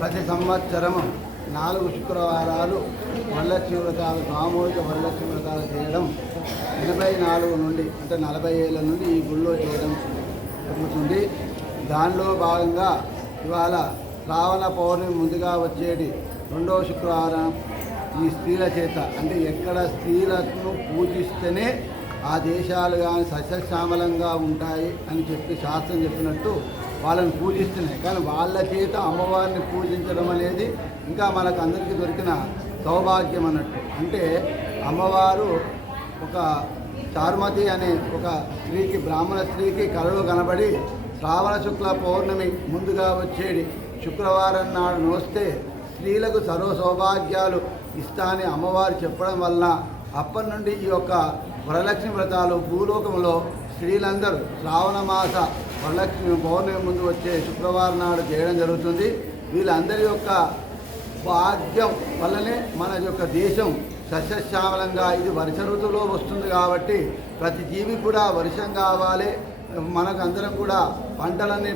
ప్రతి సంవత్సరము 4 శుక్రవారాలు వరలక్ష్మి వ్రతాలు, సామూహిక వరలక్ష్మి వ్రతాలు చేయడం 84 నుండి అంటే 40 ఏళ్ళ నుండి ఈ గుళ్ళో చేయడం జరుగుతుంది. దానిలో భాగంగా ఇవాళ శ్రావణ పౌర్ణమి ముందుగా వచ్చేటి 2వ శుక్రవారం ఈ స్త్రీల చేత, అంటే ఎక్కడ స్త్రీలను పూజిస్తేనే ఆ దేశాలు కానీ సస్యశ్యామలంగా ఉంటాయి అని చెప్పి శాస్త్రం చెప్పినట్టు వాళ్ళని పూజిస్తున్నాయి. కానీ వాళ్ళ చేత అమ్మవారిని పూజించడం అనేది ఇంకా మనకు అందరికీ దొరికిన సౌభాగ్యం అన్నట్టు. అంటే అమ్మవారు ఒక చారుమతి అనే ఒక స్త్రీకి, బ్రాహ్మణ స్త్రీకి కలలో కనబడి శ్రావణ శుక్ల పౌర్ణమి ముందుగా వచ్చేది శుక్రవారం నాడు నోస్తే స్త్రీలకు సర్వ సౌభాగ్యాలు ఇస్తానని అమ్మవారు చెప్పడం వలన అప్పటి నుండి ఈ యొక్క వరలక్ష్మి వ్రతాలు భూలోకంలో స్త్రీలందరూ శ్రావణ మాస వరలక్ష్మి పౌర్ణమి ముందు వచ్చే శుక్రవారం నాడు చేయడం జరుగుతుంది. వీళ్ళందరి యొక్క భాగ్యం వల్లనే మన యొక్క దేశం సస్యశ్యామలంగా, ఇది వర్ష ఋతువులో వస్తుంది కాబట్టి ప్రతి జీవి కూడా వర్షం కావాలి, మనకు అందరం కూడా పంటలన్నీ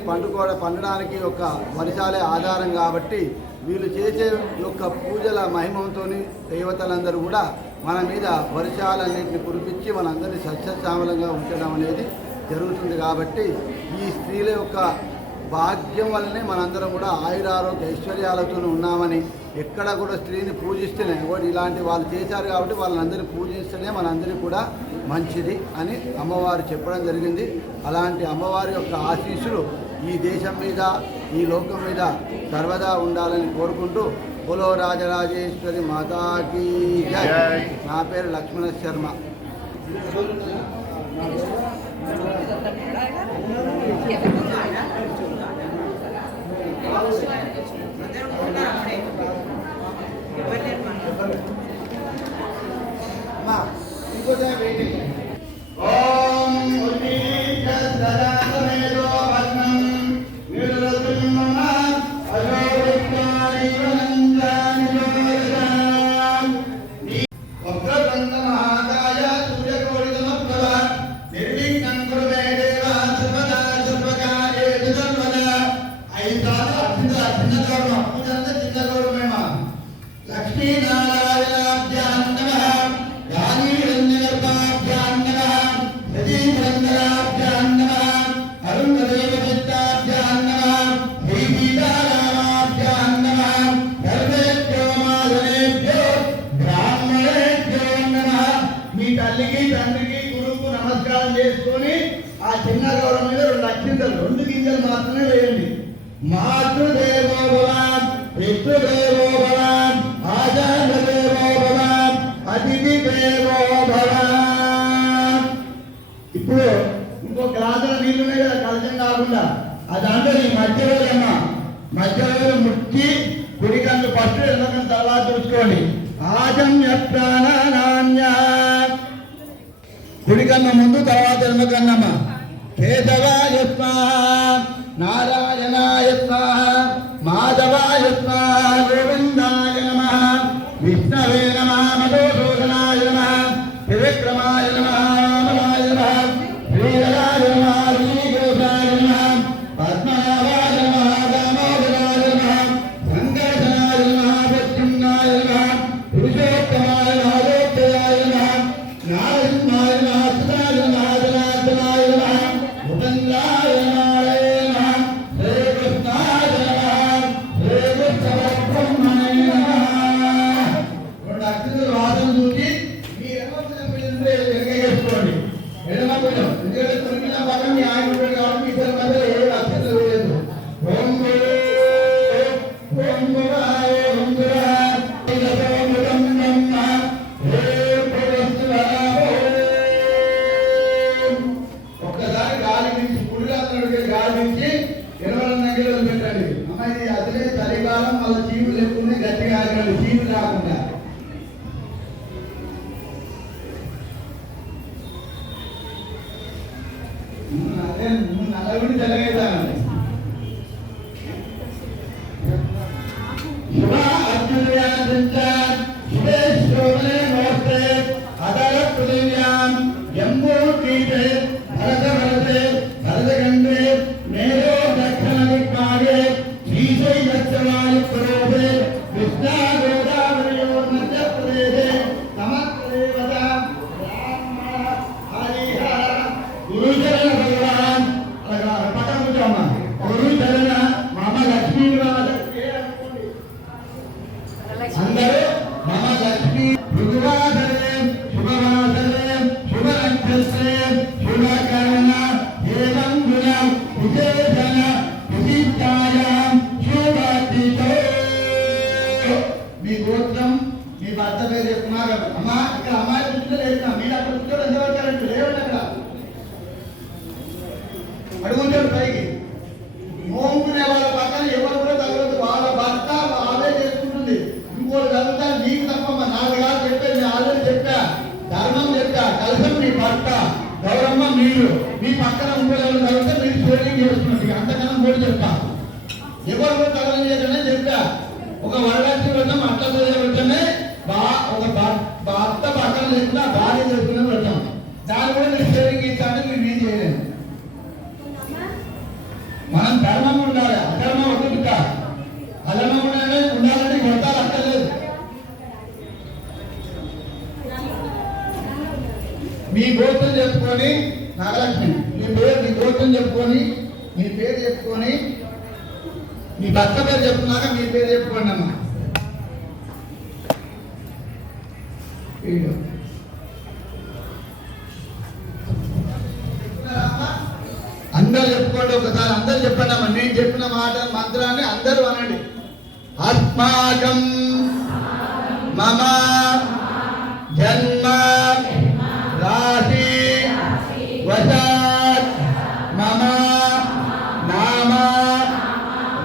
పండడానికి యొక్క వర్షాలే ఆధారం కాబట్టి వీళ్ళు చేసే యొక్క పూజల మహిమంతో దేవతలందరూ కూడా మన మీద వర్షాలన్నింటినీ కురిపించి మనందరినీ సస్యశ్యామలంగా ఉంచడం అనేది జరుగుతుంది. కాబట్టి ఈ స్త్రీల యొక్క భాగ్యం వల్లనే మనందరం కూడా ఆయురారోగ్య ఐశ్వర్యాలతో ఉన్నామని, ఎక్కడ కూడా స్త్రీని పూజిస్తేనే కూడా ఇలాంటి వాళ్ళు చేశారు కాబట్టి వాళ్ళందరినీ పూజిస్తేనే మనందరికీ కూడా మంచిది అని అమ్మవారు చెప్పడం జరిగింది. అలాంటి అమ్మవారి యొక్క ఆశీస్సులు ఈ దేశం మీద, ఈ లోకం మీద సర్వదా ఉండాలని కోరుకుంటూ బోలో రాజరాజేశ్వరి మాతాకి జై. నా పేరు లక్ష్మణ శర్మ. ఆ చిన్న గౌరవం మీద 2 అక్షింతలు, 2 గింజలు మాత్రమే వేయండి. మాతృదేవో భవ, పితృదేవో భవ, ఆచార్యదేవో భవ, అతిథి దేవో భవ. ఇప్పుడు ఇంకో గ్లాసుల నీళ్ళు ఉన్నాయి కదా, కలశం కాకుండా ఆ దాంట్లో నీ మధ్యలో ముక్కి కుడి కన్ను ఫస్ట్, ఎన్నకన్ను తర్వాత చూసుకోండి. ఆజమ్య ప్రాణాన్య, కుడి కన్న ముందు తర్వాత ఎన్నకన్నమ్మ. కేశవాయ స్వాహ, నారాయణాయ స్వాహ, మాధవాయ స్వాహ, గోవిందాయ నమః, విష్ణవే నమః, మధుసూదనాయ నమః, త్రివిక్రమాయ నమః, రామాయ నమః, శ్రీధరాయ నమః, శ్రీకేశాయ నమః, పద్మనాభాయ నమః, దామోదరాయ నమః, సంకర్షణాయ నమః, ప్రద్యుమ్నాయ నమః, పురుషోత్తమాయ నమః, లోక్యాయ నమః, నారసింహాయ నమః, సుతాయ నమః, జనార్దనాయ నమః, ఉపేంద్రాయ నమః, శ్రీకృష్ణాయ నమః, శ్రీకృష్ణబ్రహ్మణే నమః. 2 అక్షరాలు వాదన చూసి మీ ఎడమకోండి. ఎడమకోండి ఎందుకంటే తొమ్మిది భాగం మీ ఆయన ఉంటాడు కాబట్టి ఇద్దరి మధ్య 7 అక్షరాలు వేయదు. ఓం ఒక్కసారి గాలి నుంచి పుడిగాలి గాలి నుంచి 20 కిలోలు పెట్టండి. అమ్మాయి అసలే చలికాలం, మళ్ళీ చీవులు ఎక్కువ గట్టిగా ఆగండి, చీవులు రాకుండా. అదే నల్లగుండి చల్లగైతానండి. శుభ అర్జునయాదంచ శుభే శోభనే మోస్తే అదర పృథివ్యాం జంబూ కీటే భరత భరతే భరతగండే మేరో దక్షిణ దిక్పాగే శ్రీశైలచ్చవాలి అడుగుతాడు పైకి. నోముకునే వాళ్ళ పక్కన ఎవరు కూడా తగ్గదు. వాళ్ళ భర్త వాళ్ళే చేసుకుంటుంది. ఇంకోటి తగ్గుతా నీకు తప్ప నాకు కాదు చెప్పాను. నేను ఆల్రెడీ చెప్పా, ధర్మం చెప్పా. కలసం మీ భర్త, గౌరమ్మ మీరు, మీ పక్కన ఇంకోళ్ళు తగ్గితే మీరు షేరింగ్ చేసుకున్నట్టు. అంతకన్నా మూడు చెప్తా. ఎవరు కూడా తగలలేదనే చెప్పా. ఒక వరలక్ష్మి వ్రతం అట్లా వ్రతమే ఒక భర్త పక్కన లేకుండా భార్య చేసుకునే వ్రతం. దాన్ని కూడా మీరు షేరింగ్ ఇచ్చారంటే మీరు ఏం చేయలేదు. మనం ధర్మం ఉండాలి, అధర్మం వద్దు. అధర్మం ఉండాలంటే వ్రతాలు అక్కర్లేదు. మీ గోత్రం చెప్పుకొని నాగలక్ష్మి మీ గోత్రం చెప్పుకొని మీ పేరు చెప్పుకొని మీ భర్త పేరు చెప్పుకున్నాక మీ పేరు చెప్పుకోండి అమ్మా. అందరు చెప్పుకోండి ఒకసారి. అందరు చెప్పండి అమ్మా. నేను చెప్పిన మాట మంత్రాన్ని అందరూ అనండి. అస్మాకం మమ జన్మ రాశి వశాత్ మమ నామ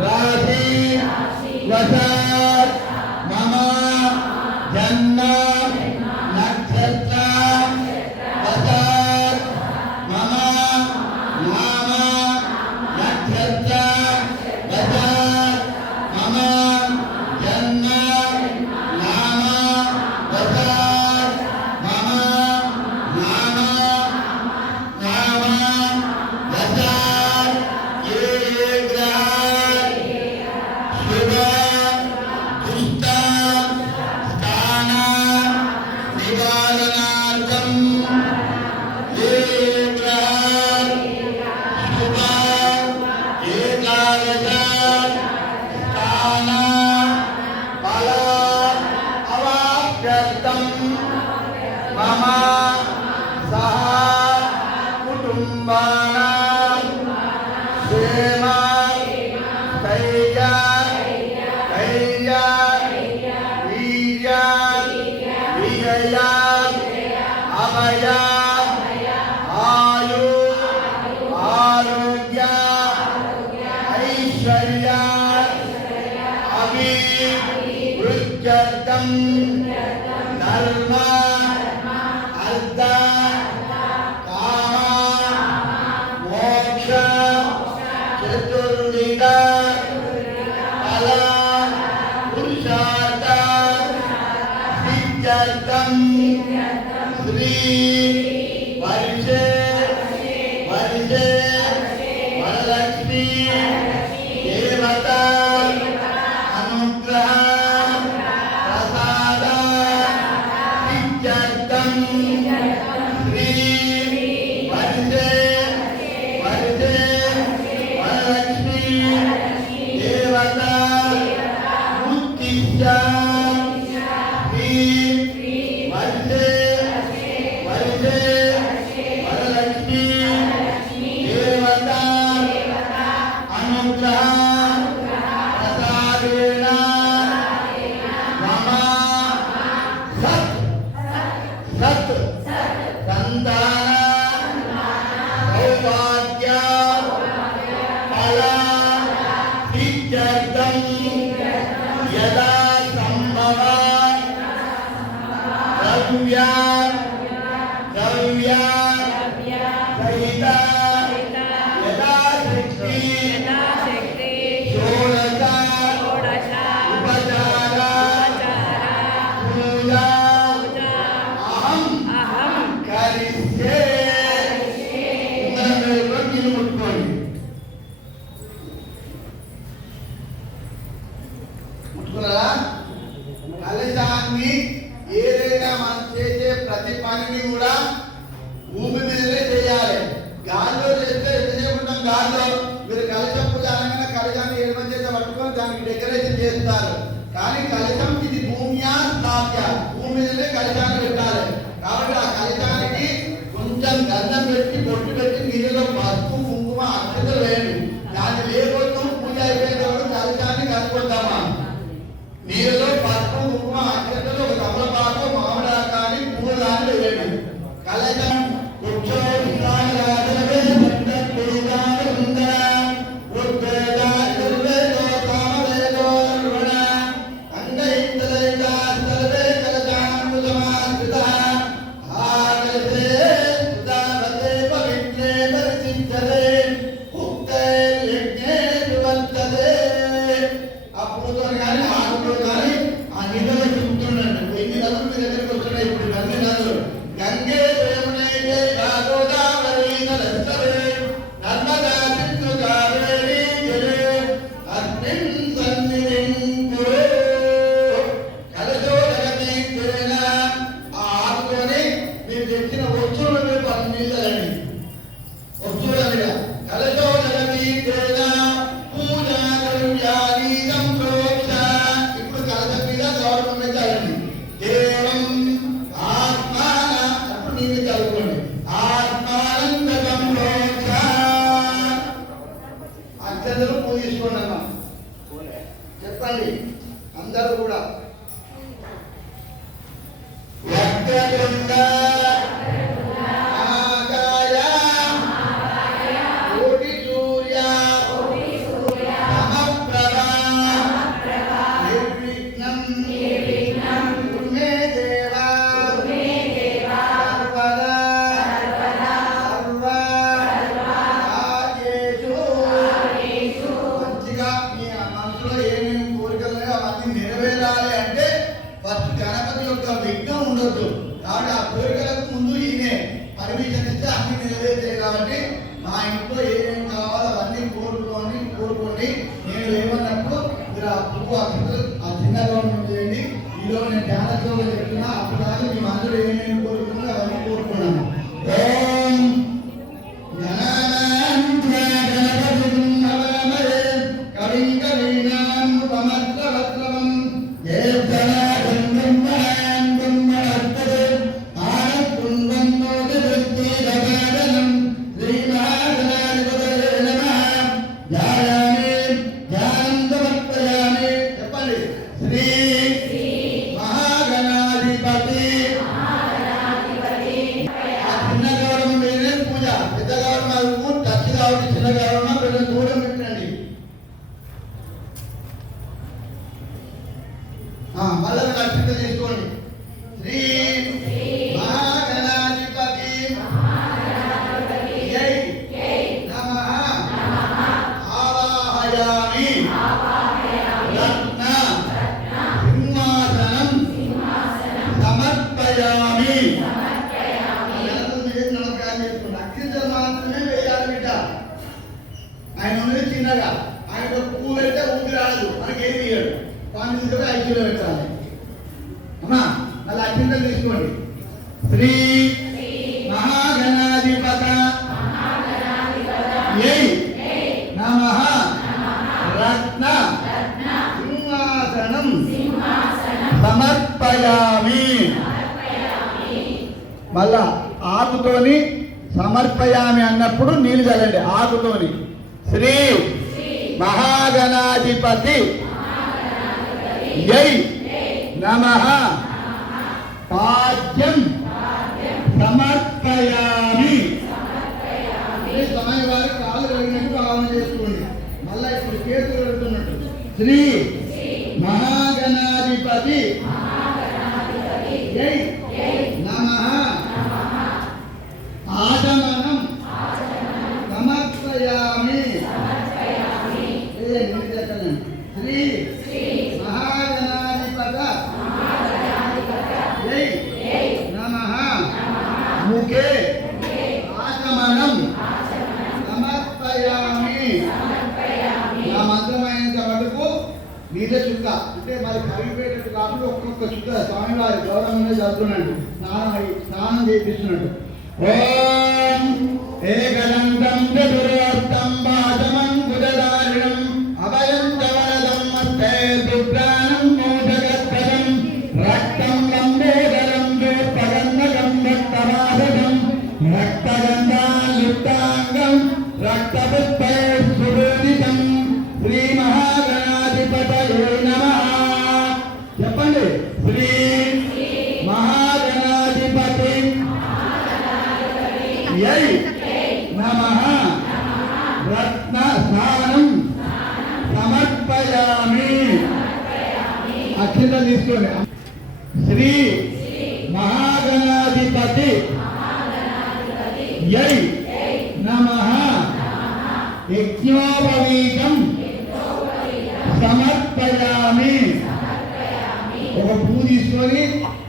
రాశి వశాత్ మమ జన్మ నక్షత్ర వశాత్ మమ నామ నక్షత్ర వశాత్ మమ జన్మ నామ వశాత్ మమ నామ నామ వశాత్ ఏ గ్రహాత్ శుభ దుష్ట స్థాన నివారణార్థం ఏ గ్రహాత్ శుభ ఏకాదశ స్థాన ఫల అవాప్యర్థం మమ సహ కుటుంబానాం క్షేమ స్థైర్య ధైర్య వీర్య విజయ అభయ ఆయు ఆరోగ్య ఐశ్వర్య అభివృద్ధ్యర్థం ధర్మ అర్థ కామ మోక్ష చతుర్విధ ఫల పురుషార్థ సిద్ధ్యర్థం శ్రీ వర్షే వర్షే వరలక్ష్మి దేవత అనుగ్రహ ప్రసాద సిద్ధ్యర్థం శ్రీ వర్షే వర్షే వరలక్ష్మి దేవత ఉద్దిశ్య శ్రీ వర్షే వర్షే వరలక్ష్మి దేవత అనుగ్రహ ప్రసాదేన మమ సత్ సత్ సంతాన సౌభాగ్య ఫల సిద్ధ్యర్థం యదా సంభవ ద్రవ్య ద్రవ్య సహిత యథాశక్తి షోడశ ఉపచార పూజ అహం కరిష్యే. మీరు ముట్టుకోండి. ముట్టుకున్నారా? కలశాన్ని ఏదైనా మనం చేసే ప్రతి పనిని కూడా భూమి మీదనే చేయాలి. గాల్లో చేస్తే చేయకుండా గాల్లో మీరు కలశం పూజ అనగానే కలశాన్ని 7 మంది చేత పట్టుకొని దానికి డెకరేషన్ చేస్తారు. కానీ కలశం ఇది భూమ్యా స్థాప్య, భూమి మీదనే కలశాన్ని పెట్టాలి. కాబట్టి ఆ కలశానికి కొంచెం గంధం పెట్టి బొట్టు పెట్టి నీళ్ళలో పసుపు కుంకుమ అక్షతలు వేయండి. దాన్ని లేకపోతే పూజ అయిపోయిన కలశాన్ని కలుపుకుంటామా. నీళ్ళలో పసుపు కుంకుమ అక్షతలు ఒక తమలపాకు మామిడాకాని పూలు దాన్ని వేయండి. కలశం చెప్పండి అందరూ కూడా మా ఇంట్లో ఏమేమి కావాలో అవన్నీ కోరుకోండి. నేను ఏమన్నప్పుడు మీరు ఆ పువ్వు ఆ చిన్నగా చేయండి. ఈరోజు నేను ధ్యానంలో చెప్తున్నా, అప్పుడు దాకా మీ అందరూ ఏమేమి కోరుకున్నా అవన్నీ కోరుకున్నాను. మళ్ళీ లక్ష్యంగా చేసుకోండి. శ్రీ మహాగణాధిపతి నమః ఆవాహయామి రత్న సింహాసనం సమర్పయామి. నమస్కారం చేసుకోండి. అక్షింతలు మాత్రమే వేయాలి బిడ్డ. ఆయన ఉన్నది చిన్నగా, ఆయన పువ్వు పెడితే ఊపి రాదు, మనకేమి ఇయ్యాడు. పాన్ తీసుకొని 5 కిలో పెట్టాలి. అమ్మా అలా అక్షింతలు తీసుకోండి. శ్రీ మహాగణాధిపత నమః రత్న సింహాసనం సమర్పయామి. మళ్ళా ఆకుతోని సమర్పయామి అన్నప్పుడు నీళ్ళు చల్లండి. ఆకుతోని శ్రీ మహాగణాధిపతి నమః పాద్యం సమర్పయామి. సమయ వారి కాలు కలిగినట్టు భావన చేసుకోండి. మళ్ళా ఇప్పుడు చేతులు పెడుతున్నట్టు శ్రీ మహాగణాధిపతి నమః ఆచమనం సమర్పయామి. శ్రీ ముఖే ఆచమనం సమర్పయామి. నా మంత్రమైనంత మటుకు నీళ్ళ చుక్క అంటే మరి కరిగిపోయేటట్టు కాకుండా ఒక్కొక్క చుక్క స్వామివారి గౌరవంగా చదువుతున్నాడు. స్నానం చేపిస్తున్నాడు. ఓం ఏకదంతం చతుర్వర్తం భాజమం కుజదారిణం అభయం చవరదం మస్తే దుర్గానం మోదగత్పదం రక్తం లంబోదరం దోపగంధకం రక్తవాదకం రక్తగంధాలుప్తాంగం రక్తపుష్పైర్సురోదితం శ్రీ మహాగణాధిపతయే నమః. చెప్పండి. శ్రీ మహాగణాధిపతి నమః రత్న స్నానం సమర్పయామి. అక్షింతలు తీసుకోండి. శ్రీ మహాగణాధిపతి యై నమః యజ్ఞోపవీతం సమర్పయామి. ఒక పువ్వు తీసుకొని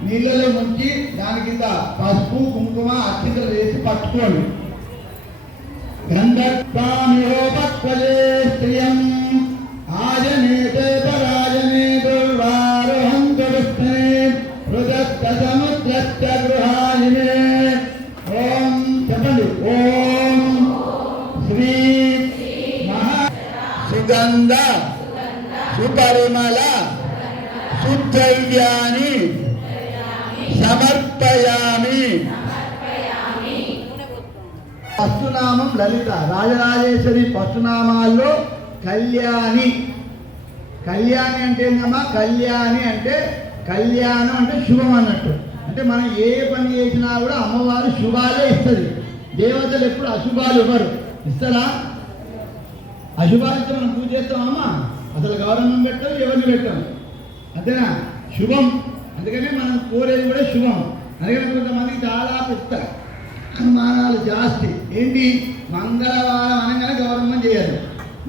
నీళ్ళలో ముంచి దాని కింద పసుపు కుంకుమ అక్షింతలు వేసి పట్టుకోండి. గంధత్వామిహోపక్వలే శ్రియం ఆజనేతే పరాజనే దుర్వారోహం దురుష్ణే హృదస్థ సముద్రస్థ గృహాయినే. ఓం చెప్పండి. ఓం శ్రీ మహా సుగంధ సుపరిమళ శుద్ధైర్యాని సమర్పయామి. పస్తునామం లలిత. రాజరాజేశ్వరి పస్తునామాల్లో కళ్యాణి. కళ్యాణి అంటే ఏంటమ్మా? కళ్యాణి అంటే కళ్యాణం అంటే శుభం అన్నట్టు. అంటే మనం ఏ పని చేసినా కూడా అమ్మవారు శుభాలే ఇస్తుంది. దేవతలు ఎప్పుడు అశుభాలు ఇవ్వరు. ఇస్తారా? అశుభాలు ఇస్తే మనం పూజ చేస్తామమ్మా. అసలు గౌరవం పెట్టాం, ఎవరిని పెట్టాం. అంతేనా? శుభం. అందుకనే మనం కోరేది కూడా శుభం. అందుకని కొంతమందికి చాలా పెద్ద అనుమానాలు జాస్తి. ఏంటి? మంగళవారం అనగానే గౌరవం చేయాలి.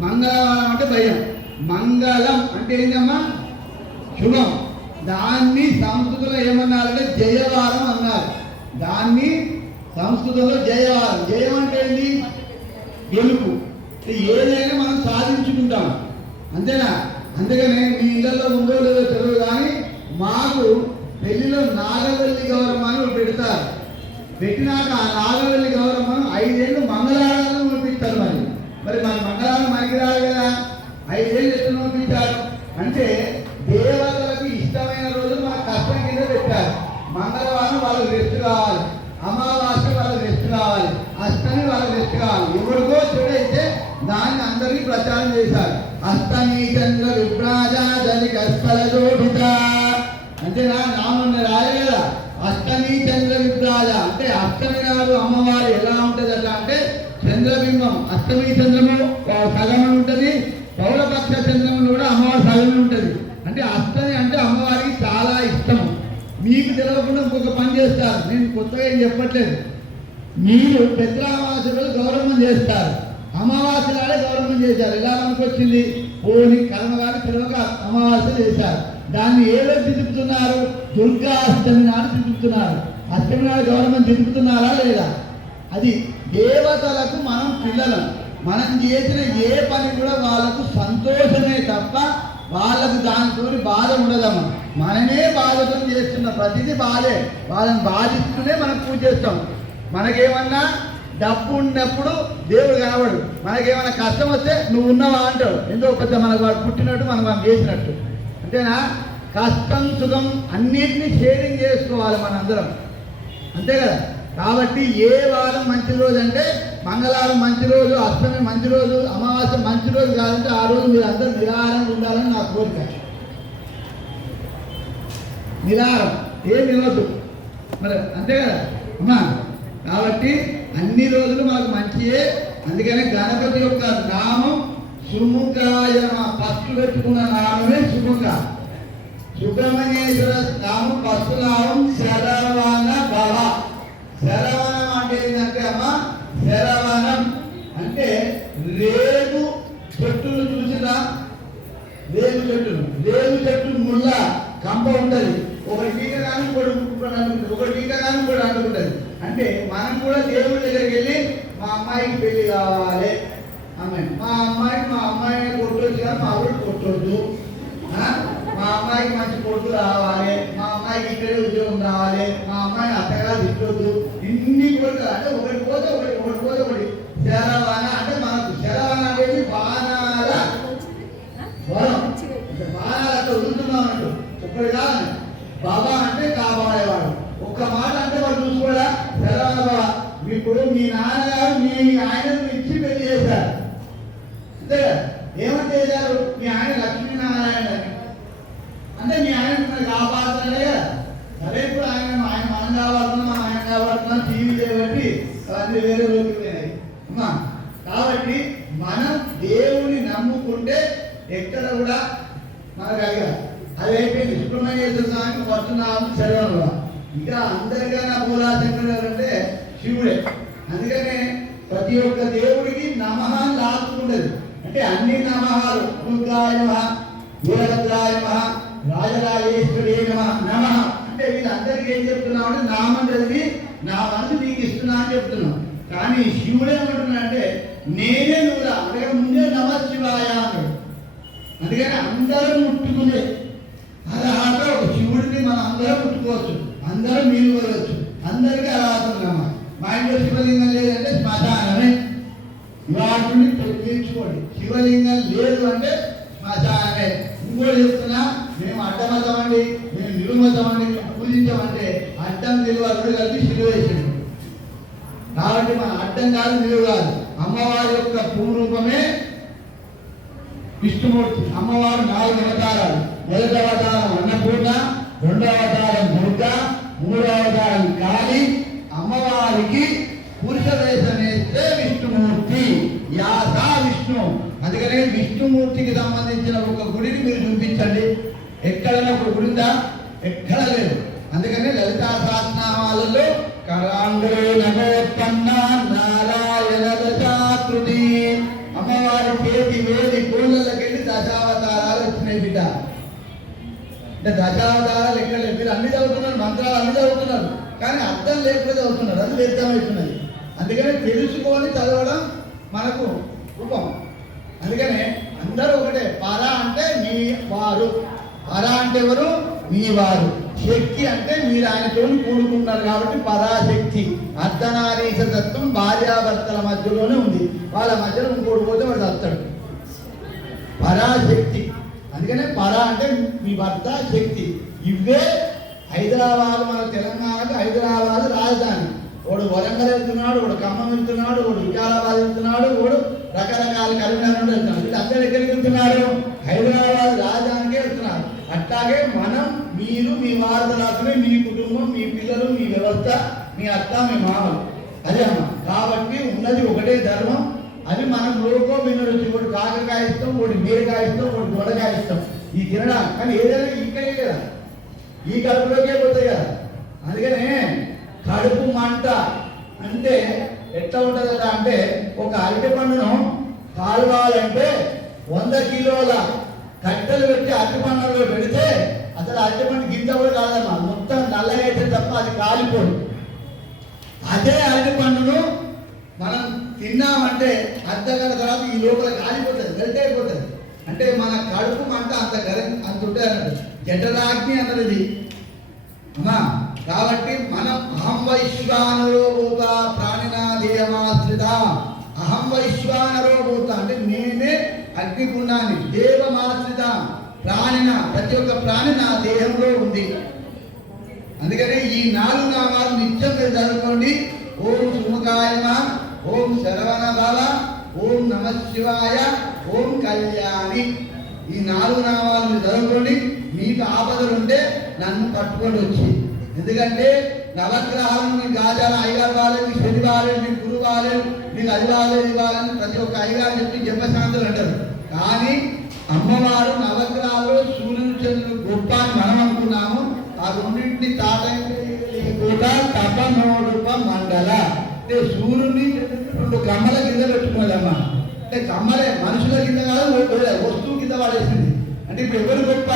మంగళవారం అంటే భయం. మంగళం అంటే ఏంటమ్మా? శుభం. దాన్ని సంస్కృతంలో ఏమన్నారంటే జయవారం అన్నారు. దాన్ని సంస్కృతంలో జయవారం. జయం అంటే ఏంటి? గెలుపు. ఏదైనా మనం సాధించుకుంటాం. అంతేనా? అందుకనే మీ ఇళ్లలో ఉందో లేదో తెలియదు కానీ మాకు పెళ్లిలో నాగవల్లి గౌరవం అని పెడతారు. పెట్టినాక ఆ నాగవల్లి గౌరవం 5 ఏళ్ళు మంగళవారాలను పంపిస్తారు. మరి మన మంగళవారం మనకి రాదు కదా. 5 ఏళ్ళు ఎట్లా పంపించారు అంటే దేవతలకు ఇష్టమైన రోజు మన కష్టం కింద పెట్టారు. మంగళవారం వాళ్ళకి రెస్ట్ కావాలి, అమావాస్య వాళ్ళకి రెస్ట్ కావాలి, అష్టమి వాళ్ళకి రెస్ట్ కావాలి. ఎవరికో చెడైతే దాన్ని అందరికీ ప్రచారం చేశారు. అష్టమి చంద్ర విభ్రాజాలి కస్పలజోభిత. అంతేనా? నామం రాలే కదా. అష్టమి చంద్ర విభ్రాజ అంటే అష్టమి నాడు అమ్మవారు ఎలా ఉంటుంది అట్లా అంటే చంద్రబింబం. అష్టమి చంద్రము సగం ఉంటుంది, పౌరపక్ష చంద్రములు కూడా అమ్మవారు సగం ఉంటుంది. అంటే అష్టమి అంటే అమ్మవారికి చాలా ఇష్టం. మీకు తెలియకుండా ఇంకొక పని చేస్తారు. నేను కొత్తగా ఏం చెప్పట్లేదు. మీరు పెద్రామావాస్య రోజు గౌరవం చేస్తారు. అమావాస్య నాడే గౌరవం చేశారు. ఎలా మనకు వచ్చింది? పోని కర్మగాని పిలవక అమావాస్య చేశారు. దాన్ని ఏ రోజు తిప్పుతున్నారు? దుర్గా అష్టమి నాడు తిప్పుతున్నారు. అష్టమి నాడు గౌరవం తిప్పుతున్నారా లేదా? అది దేవతలకు మనం పిల్లలం. మనం చేసిన ఏ పని కూడా వాళ్ళకు సంతోషమే తప్ప వాళ్ళకు దానితో బాధ ఉండదమ్మా. మనమే బాధతో చేస్తున్న ప్రతిదీ బాధే. వాళ్ళని బాధిస్తూనే మనం పూజ చేస్తాం. మనకేమన్నా డబ్బు ఉన్నప్పుడు దేవుడు కనబడు. మనకేమైనా కష్టం వస్తే నువ్వు ఉన్నావా అంటాడు. ఎంతో పెద్ద మనకు వాడు పుట్టినట్టు మనం చేసినట్టు. అంతేనా? కష్టం సుఖం అన్నిటినీ షేరింగ్ చేసుకోవాలి మనందరం. అంతే కదా. కాబట్టి ఏ వారం మంచి రోజు అంటే మంగళవారం మంచి రోజు, అష్టమి మంచి రోజు, అమావాస్య మంచి రోజు కాదంటే ఆ రోజు మీరు అందరూ నిరాహారంగా ఉండాలని నా కోరిక. నిరాహారం ఏం నిలవద్దు మరి. అంతే కదా అమ్మా. కాబట్టి అన్ని రోజులు మనకు మంచియే. అందుకనే గణపతి యొక్క నామం సుముఖాయ. ఫస్ట్ పెట్టుకున్న నామమే సుముఖ. సుబ్రహ్మణ్యేశ్వర నామం ఫస్ట్ నామం శరవణ భవ. శరవణం అంటే ఏంటంటే అమ్మ, శరవణం అంటే రేగు చెట్టును చూసినా, రేగు చెట్టు ముళ్ళ కంప ఉంటుంది. ఒక టీక కానీ ఒక టీక కానీ కూడా అంటుకుంటుంది. అంటే మనం కూడా దేవుడి దగ్గరికి వెళ్ళి మా అమ్మాయికి పెళ్లి కావాలి, అమ్మాయి మా అమ్మాయిని కొట్టొచ్చు కానీ మా ఊరికి కొట్టొద్దు, మా అమ్మాయికి మంచి కొట్టు రావాలి, మా అమ్మాయికి ఇక్కడే ఉద్యోగం రావాలి, మా అమ్మాయిని అత్తగా తిట్టొద్దు. ఇన్ని కోరికలు అంటే ఒకటి పోతే ఒకటి. శరవణ అంటే మనకు శరవణ అనేది బాణాల వరం. బాణాలు అట్లా వదులుతున్నాం అంటూ ఒకటి కాదు. బాబా అంటే కాపాడేవాడు. ఒక్క మాట అంటే వాడు చూసుకోడా. శరవణ బాబా. ఇప్పుడు మీ నాన్నగారు మీ ఆయనను ఇచ్చి పెళ్లి చేశారు. అంతే కదా. ఏమని చేశారు? మీ ఎక్కడ కూడా మనకు అడిగారు. అది అయిపోయింది. సుబ్రహ్మణ్యేశ్వర స్వామికి వస్తున్నాము శరణంలో. ఇంకా అందరికన్నా మూలాశంకరుడు అంటే శివుడే. అందుకనే ప్రతి ఒక్క దేవుడికి నమః లాక్కున్నది. అంటే అన్ని నమహాలు, దుర్గాయ నమః, వీరభద్రాయ నమః, రాజరాజేశ్వరి నమః. అంటే వీళ్ళందరికీ ఏం చెప్తున్నావు అంటే నామం చదివి నా మనసు నీకు ఇస్తున్నా అని చెప్తున్నాం. కానీ శివుడు ఏమంటున్నా అంటే నేనే నువ్వురా అంటే ముందే నమశివాయ అన్నాడు. అందుకని అందరం ముట్టుకునే అలా ఒక శివుడిని మనం అందరం ముట్టుకోవచ్చు, అందరం నీళ్ళు పోయవచ్చు, అందరికీ అలా అవుతున్నామా. మా ఇంట్లో శివలింగం లేదంటే శ్మశానమే. వాటిని తీర్చుకోండి. శివలింగం లేదు అంటే శ్మశానమే. ఇంకోటి చెప్తున్నా, మేము అడ్డమతమండి, మేము నిలుమతమండి, మేము పూజించమంటే అడ్డం నిలువరుడు కలిపి శిలువ వేసాడు. కాబట్టి మన అడ్డం కాదు, నిలువ కాదు. అమ్మవారి యొక్క పూర్వరూపమే విష్ణుమూర్తి. అమ్మవారు 4 అవతారాలు. మొదటి అవతారం అన్నపూర్ణ, రెండవ అవతారం దుర్గా, మూడవ అవతారం కాళీ. అమ్మవారికి పురుష వేషం వేస్తే విష్ణుమూర్తి, యాసా విష్ణు. అందుకనే విష్ణుమూర్తికి సంబంధించిన ఒక గుడిని మీరు చూపించండి. ఎక్కడైనా ఒక గుడి ఉందా? ఎక్కడ లేదు. అందుకనే లలితా సహస్రనామాలలో కరాంగులే నమోత్పన్న నారాయణ దశాకృతి, అమ్మవారి చేతి వేది కోళ్ళకెళ్ళి దశావతారాలు వచ్చినాయి బిడ్డ. అంటే దశావతారాలు ఎక్కడ లేదు. మీరు అన్ని చదువుతున్నారు, మంత్రాలు అన్ని చదువుతున్నారు, కానీ అర్థం లేకపోతే చదువుతున్నారు. అది వ్యర్థమవుతున్నది. అందుకనే తెలుసుకొని చదవడం మనకు రూపం. అందుకనే అందరూ ఒకటే. పర అంటే మీ వారు. పర అంటే ఎవరు? మీ వారు. శక్తి అంటే మీరు ఆయనతో కూడుకున్నారు కాబట్టి పరాశక్తి. అర్ధనారీశ తత్వం భార్యాభర్తల మధ్యలోనే ఉంది. వాళ్ళ మధ్యలో ఇంకోటి పోతే వాడు వస్తాడు. పరాశక్తి. అందుకనే పర అంటే మీ భర్త, శక్తి. ఇవే హైదరాబాద్, మన తెలంగాణకు హైదరాబాద్ రాజధాని. వాడు వరంగల్ వెళ్తున్నాడు, వాడు ఖమ్మం వెళ్తున్నాడు, వాడు వికారాబాద్ వెళ్తున్నాడు, వాడు రకరకాల కరీంనగర్ వెళ్తున్నాడు. వీళ్ళు అందరు ఎక్కడికి వెళ్తున్నారు? హైదరాబాద్ రాజధానికే వెళ్తున్నారు. అట్లాగే మనం, మీరు, మీ వారసులాత్మే, మీ కుటుంబం, మీ పిల్లలు, మీ వ్యవస్థ, మీ అత్త, మీ మామలు. అదే అమ్మ. కాబట్టి ఉన్నది ఒకటే ధర్మం. అది మనం లోకో మినరుచి. ఒకటి కాకరకాయ ఇస్తాం, ఒకటి బీరకాయ ఇస్తాం, ఒకటి దొండకాయ ఇస్తాం. ఈ తినడా కానీ ఏదైనా ఇక్కడే కదా, ఈ కడుపులోకే పోతాయి కదా. అందుకనే కడుపు మంట అంటే ఎట్లా ఉంటుంది అంటే, ఒక అరటి పండును కాలువాలంటే 100 కిలోల కట్టెలు పెట్టి అరటి పండులో పెడితే అసలు అరటి పండు గింజ కూడా కాదమ్మా, మొత్తం నల్లగా అయితే తప్ప అది కాలిపోదు. అదే అరటి పండును మనం తిన్నామంటే అర్ధగంట తర్వాత ఈ లోపల కాలిపోతుంది, గరిట అయిపోతుంది. అంటే మన కడుపు మంట అంత అంత ఉంటుంది అన్నట్టు. జఠరాగ్ని అన్నది అమ్మా. కాబట్టి మనం అహం వైశ్వానరో భూత ప్రాణినాదేయమాశ్రిత. అహం వైశ్వానరో భూత అంటే నేనే అగ్నిగుణాన్ని, దేవమాశ్రిత ప్రాణిన, ప్రతి ఒక్క ప్రాణి నా దేహంలో ఉంది. అందుకనే ఈ 4 నామాలు నిత్యం మీరు చదువుకోండి. ఓం సుముఖాయ నమః, ఓం శరవణ భవ, ఓం నమః శివాయ, ఓం కళ్యాణి. ఈ 4 నామాలు మీరు చదువుకోండి. మీకు ఆపదలు ఉంటే నన్ను పట్టుకొని వచ్చి. ఎందుకంటే నవగ్రహాలను మీకు గాజాల అయ్యగారు వాళ్ళని, మీకు శని వాళ్ళని, మీకు గురువు వాళ్ళని, మీకు అది వాళ్ళని, ఇది వాళ్ళని ప్రతి ఒక్క అయ్యగారు చెప్పి జపశాంతులు అంటారు. కానీ అమ్మవారు నవగ్రహాలు సూర్యుడు చంద్రుడు గొప్ప అని మనం అనుకున్నాము. ఆ రెండింటిని తాట తపనోడుప మండల అంటే సూర్యుడిని 2 కమ్మల కింద పెట్టుకోలేమ్మా. అంటే కమ్మలే మనుషుల కింద కాదు, వస్తువు కింద వాడేసింది. అంటే ఇప్పుడు ఎవరు గొప్ప?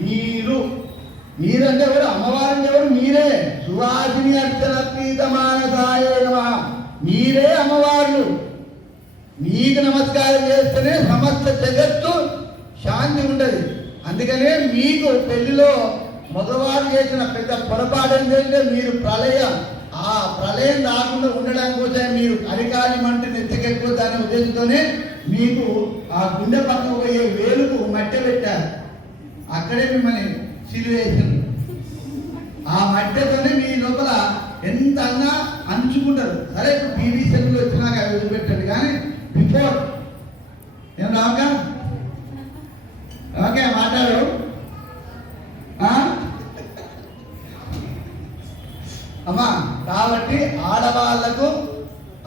మీరు. మీరంటే ఎవరు? అమ్మవారంటే ఎవరు? మీరే. సువాసిని అర్చన ప్రీతమానసాయ నమః. మీరే అమ్మవారు. మీకు నమస్కారం చేస్తేనే సమస్త జగత్తు శాంతి ఉంటుంది. అందుకనే మీకు పెళ్లిలో మగవారు చేసిన పెద్ద పొరపాటు ఏంటంటే, మీరు ఆ ప్రళయం రాకుండా ఉండడానికి కోసం మీరు అధికారి మంత్రి నెత్తకెక్కువ దాని ఉద్దేశంతోనే మీకు ఆ గుండె పక్కకు పోయే వేలుకు మట్టె పెట్టారు. అక్కడే మిమ్మల్ని సిలువేసింది. ఆ మట్టెతోనే మీ లోపల ఎంత అన్నా అంచుకుంటారు. సరే ఇప్పుడు టీవీ సెల్లు వచ్చినాక అవి వదిలిపెట్టండి. కానీ బిఫోర్ ఏం రావుగా ఓకే మాట్లాడు. అమ్మా కాబట్టి ఆడవాళ్లకు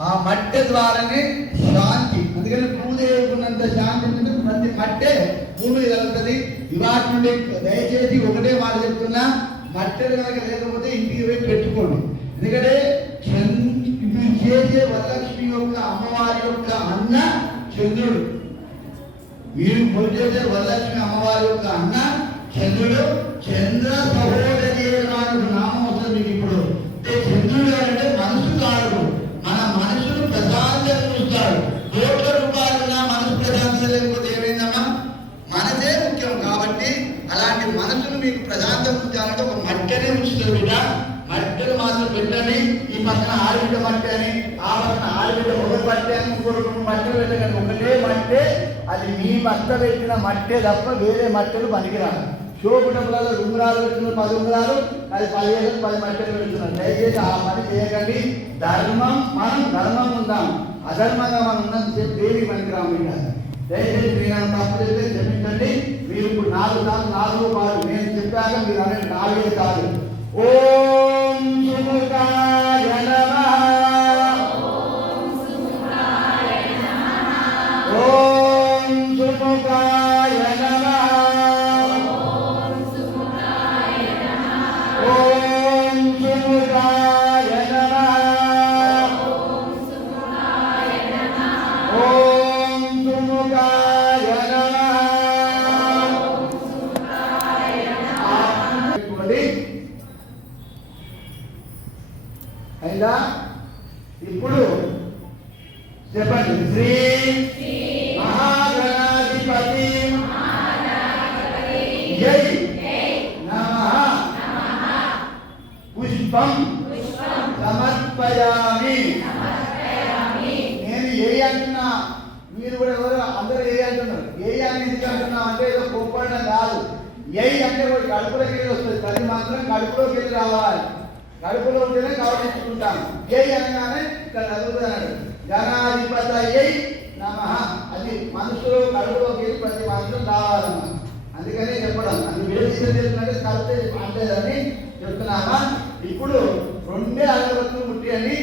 ఆ మట్టె ద్వారానే శాంతి. అందుకని భూదేవుకున్నంత శాంతి ప్రతి మట్టే భూమి కలుగుతుంది. ఇవాటి నుండి దయచేసి ఒకటే మాట చెప్తున్నా, మట్టెలు కనుక లేకపోతే ఇంటికి పోయి పెట్టుకోండి. ఎందుకంటే మీరు చేసే వరలక్ష్మి యొక్క అమ్మవారి యొక్క అన్న చంద్రుడు. మీరు చేసే వరలక్ష్మి అమ్మవారి యొక్క అన్న చంద్రుడు. చంద్ర సహోదరి నామం వస్తుంది మీకు ఇప్పుడు. అంటే చంద్రుడు అంటే మనసు కాడు, మన మనసును ప్రశాంతంగా చూస్తాడు. కోట్ల రూపాయలున్న మనసు ప్రశాంతత లేకపోతే ఏమైందమ్మా? మనసే ముఖ్యం. కాబట్టి అలాంటి మనసును మీకు ప్రశాంతం ఉంచాలంటే ఒక మట్టనే ఉంచుతుంది బిడ్డ. మట్టెలు మాత్రం పెట్టండి. ఈ పక్కన ఆడబిడ్డ మట్టె అని, ఆ పక్కన ఆడబిడ్డ ఒక మట్టె అని, ఇంకొక మట్టెలు పెట్టకండి. ఒకటే మట్టె, అది మీ భర్త పెట్టిన మట్టె తప్ప వేరే మట్టెలు పనికిరాదు. షోపు డబ్బులలో ఉంగరాలు పెడుతున్నారు, 10 ఉంగరాలు, అది 10 మట్టెలు పెడుతున్నారు. దయచేసి ఆ పని చేయకండి. ధర్మం, మనం ధర్మం ఉంటాం, అధర్మంగా మనం ఉన్నంతసేపు దేవి పనికిరాము. దయచేసి నేను తప్పు చేస్తే క్షమించండి. మీరు ఇప్పుడు 4 సార్లు 4 పాలు నేను చెప్పాక మీరు అనేది 4 కాదు. ఓం సుముఖాయ నమః, ఓం సుముఖాయ నమః, ఓం సుముఖాయ నమః, ఓం సుముఖాయ నమః, ఓం సుముఖాయ నమః, ఓం సుముఖాయ నమః, ఓం సుముఖాయ నమః. అయిందా? ఇప్పుడు చెప్పండి. శ్రీ మహాగణాధిపతి జై నమః పుష్పం సమర్పయామి. నేను ఏ అంటున్నా, మీరు కూడా ఎవరు అందరూ ఏ అంటున్నారు. ఏ అని ఎందుకు అంటున్నా అంటే ఏదో కోప్పడడం కాదు. ఏ అంటే కడుపులోకి వెళ్ళి వస్తుంది. అది మాత్రం కడుపులోకి వెళ్ళి రావాలి. కడుపులో ఉంటేనే గౌరవించుకుంటాను. ఏ అనగానే ఇక్కడ చదువుతున్నాడు గణాధిపతయై నమః. అది మనసులో కడుపులోకి వెళ్ళి ప్రతి మనసులో రావాలమ్మా. అందుకనే చెప్పడం. అది వేరే చేస్తున్నట్టే కలిపే అంటేదని చెప్తున్నామా. ఇప్పుడు 2 అగరబత్తులు ముట్టి అని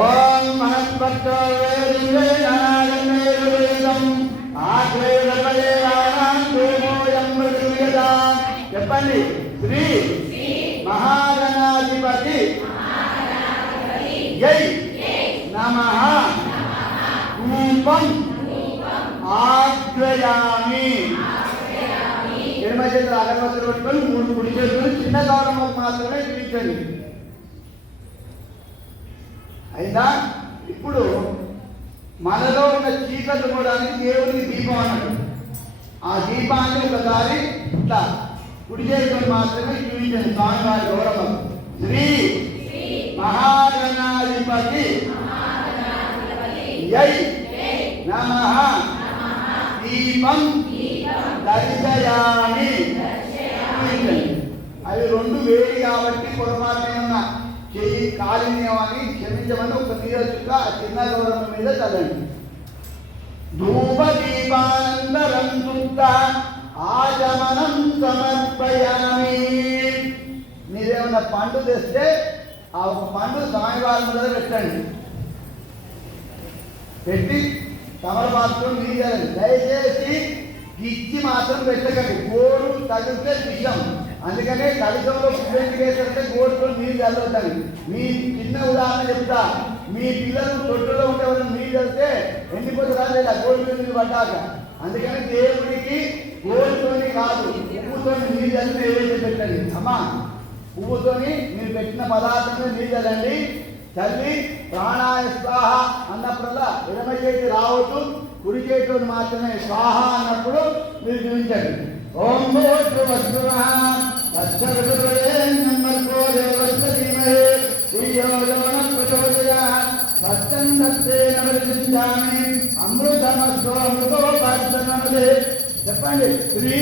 ఓం మహత్పట్టో చెప్పండి. శ్రీ మహాగణాధిపతి జై నమః రూపం ఆగ్రయామి. ఎడమ చేతులు అగరబత్తులు పట్టుకొని 3 కుడి చేతులు చిన్న గౌరవం మాత్రమే చూపించండి. అయిందా? ఇప్పుడు మనలో ఉన్న చీకట్లు పోవడానికి దేవుడికి దీపం అన్నాడు. ఆ దీపాన్ని ఒకసారి ఇట్లా కుడి చేతులు మాత్రమే చూపించండి. స్వామివారి గౌరవం. శ్రీ మహాగణాధిపతి జై నమః దీపం దర్శయామి. అవి 2 వేడి కాబట్టి పొరపాటున చెయ్యి కాలినేమని క్షమించమని ఒక నీరు చుక్క ఆ చిన్న గౌరవం మీద చల్లండి. ధూప దీపానందరం చుక్క ఆచమనం సమర్పయామి. మీరేమన్నా పండు తెస్తే ఆ ఒక పండు స్వామివారి మీద పెట్టండి. పెట్టి తమలపాత్రలు నీళ్ళని దయచేసి గిచ్చి మాత్రం పెట్టకండి. గోడు తగిలితే విషం. అందుకనే కలిసంలో పువ్వు వేసేస్తే గోడుతో నీళ్ళు చల్లొద్దని. మీ చిన్న ఉదాహరణ చెప్తా. మీ పిల్లలు తొట్టులో ఉంటే నీళ్ళు చల్లితే ఎండిపోతే రాలేదా గోడు మీద పడ్డాక. అందుకని దేవుడికి గోడుతోని కాదు పువ్వుతో నీళ్ళు చల్లి ఏదైతే పెట్టండి. అమ్మా పువ్వుతోని మీరు పెట్టిన పదార్థంలో నీళ్ళు చల్లండి. చల్లి ప్రాణాయ స్వాహ అన్నప్పుడల్లా ఎడమ చేతి రావద్దు, కుడి చేతిని మాత్రమే స్వాహ అన్నప్పుడు మీరు చూపించండి. ఓం చెప్పండి. శ్రీ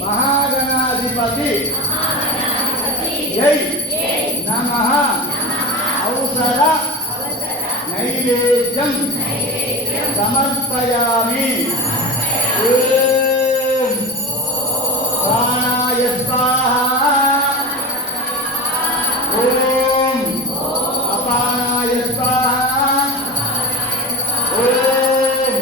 మహాగణాధిపతి జై నమః ఔషధ నైవేద్యం సమర్పయామి. ఓం ప్రాణాయ స్వాహా, ఓం అపానాయ స్వాహా, ఓం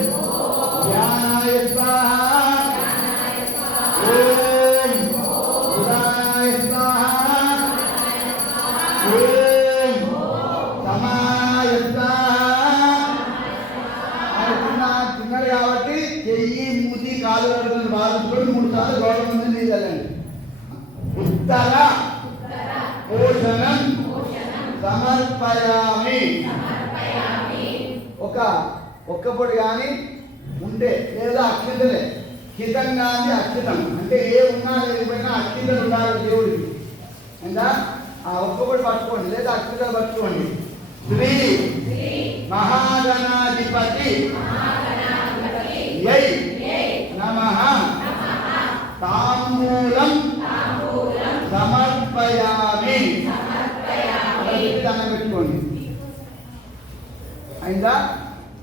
కాలు కడుగుతుంది బాధించుకొని 3 సార్లు గౌరవం మీద నీళ్ళండి. ఉత్తర పోషణం సమర్పయామి. ఒక్క పొడి కానీ ఉంటే లేదా అక్షితలే హితం కానీ అక్షితం అంటే ఏ ఉన్నా లేకపోయినా అక్షితలు ఉండాలి దేవుడికి. ఇంకా ఆ ఒక్క పొడి పట్టుకోండి లేదా అక్షితలు పట్టుకోండి. శ్రీ మహాగణాధిపతి యై నమః తాంబూలం సమర్పయామి. పెట్టుకోండి.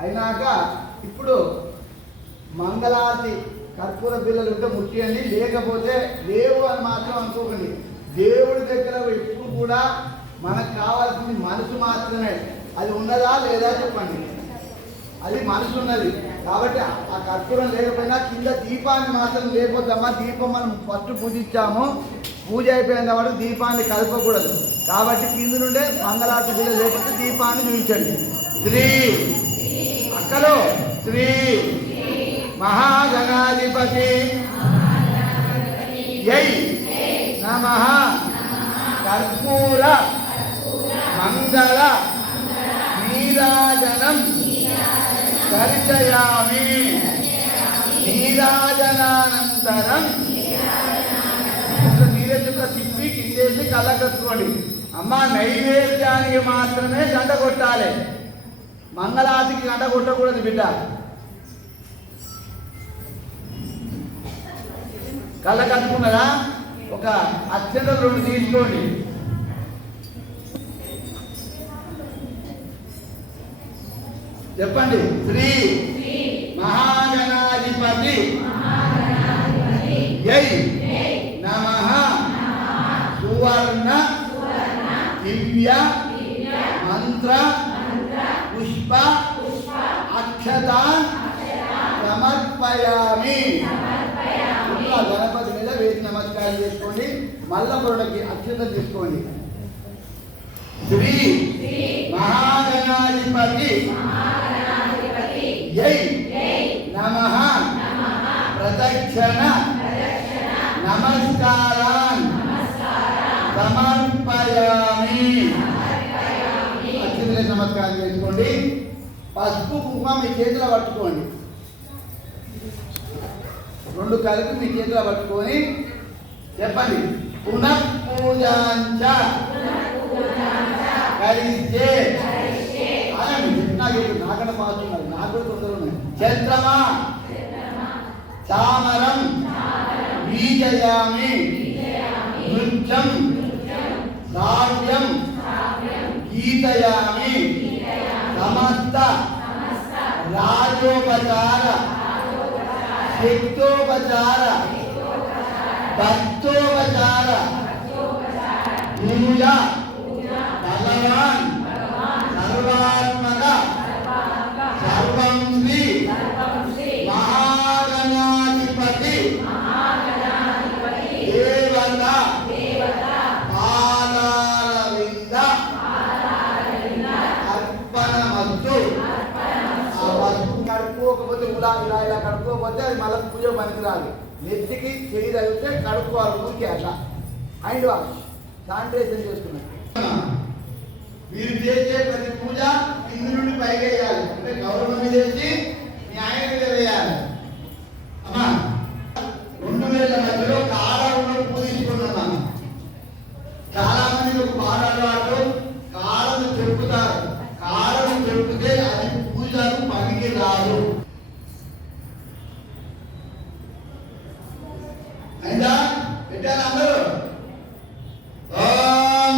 అయినాక ఇప్పుడు మంగళారతి కర్పూర బిళ్ళలు ఉంటే ముట్టియండి, లేకపోతే లేవు అని మాత్రం అనుకోకండి. దేవుడి దగ్గర ఎప్పుడు కూడా మనకు కావాల్సింది మనసు మాత్రమే. అది ఉన్నదా లేదా చెప్పండి. అది మనసు ఉన్నది కాబట్టి ఆ కర్పూరం లేకపోయినా కింద దీపాన్ని మాత్రం లేకపోద్దమ్మా. దీపం మనం ఫస్ట్ పూజించాము, పూజ అయిపోయిన కాబట్టి దీపాన్ని కలపకూడదు. కాబట్టి కింద నుండే మంగళారతి బిళ్ళ లేకపోతే దీపాన్ని చూపించండి. శ్రీ అక్కలో శ్రీ మహాగణాధిపతి యై నమః కర్పూర మంగళ నీరాజనం దర్శయామి. నీరాజనానంతరం నీరెత్తుగా తిప్పి కిందేసి కళ్ళ కట్టుకోండి. అమ్మ నైవేద్యానికి మాత్రమే గంట కొట్టాలి, మంగళారతికి గంట కొట్టకూడదు బిడ్డ. కళ్ళ కట్టుకున్నదా? ఒక అత్యంతలు 2 తీసుకోండి. చెప్పండి. శ్రీ మహాగణాధిపతి యై నమః సువర్ణ దివ్య మంత్ర పుష్ప అక్షత సమర్పయామి. గణపతి మీద వేసి నమస్కారం చేసుకోండి. మల్ల పొరలకి అక్షతలు తీసుకోండి. శ్రీ మహాగణాధిపతి యై నమః ప్రదక్షిణ నమస్కారాన్ సమర్పయామి. అక్షతలే నమస్కారం చేసుకోండి. పసుపు కుంకుమ మీ చేతిలో పట్టుకోండి. 2 కలిపి మీ చేతిలో పట్టుకొని చెప్పండి. పునఃపూజాంచ కరిష్యే. నాకన్నా పాస్తున్నారు, నాకు కూడా తొందరగా ఉన్నాయి. చంద్రమా చామరం బీజయామి. నృత్యం శ్రావ్యం గీతయామి. సమస్త రాజోపచార శక్తోపచార భక్తోపచార పూజ భగవాన్ సర్వాత్మక సర్వం శ్రీ మహాగణాధిపతి దేవత పాదారవింద అర్పణమస్తు. ఆ వస్తువు కడుక్కోకపోతే ఇలా కడుక్కోకపోతే అది మళ్ళీ పూజ పనికిరాదు. నెత్తికి చేయి తగిలితే కడుక్కోవాలి ఊరికి అట్లా. హ్యాండ్ వాష్ శానిటైజేషన్ చేసుకున్నాం. మీరు చేసే ప్రతి పూజ కింద నుండి పైకి వేయాలి. అంటే గౌరవం మీద వేసి మీ ఆయన మీద వేయాలి. అమ్మా 2000 మధ్యలో కాలంలో పూజించుకున్నాం. చాలా మంది ఒక పాడాలు ఆటో కాళ్ళను చెప్పుతారు. కాళ్ళను చెప్పుతే అది పూజకు పనికి రాదు. అయిందా? పెట్టారు అందరూ. ప్రాణ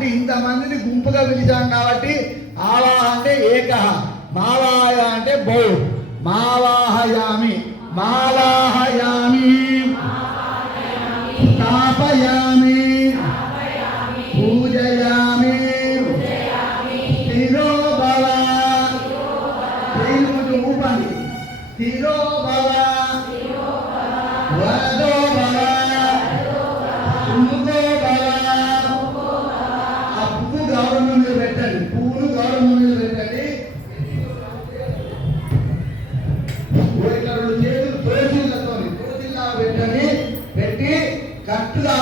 అంటే ఇంతమందిని గుంపుగా పిలిచాం కాబట్టి ఆవాహ అంటే ఏక, మావాయ అంటే బౌ. మావాహయామి, మాలాహయామి, స్థాపయామి, పూజయామి, స్థిరో భవ, కొంచెం ఊపండి, స్థిరో భవ, వరదో భవ, సుముఖో భవ. ఆ పువ్వు గౌరవం మీద పెట్టండి, పువ్వును గౌరవం మీద పెట్టండి. ఇట్లా 2 చేతులు తోసిల్లా పెట్టండి. పెట్టి కట్టుగా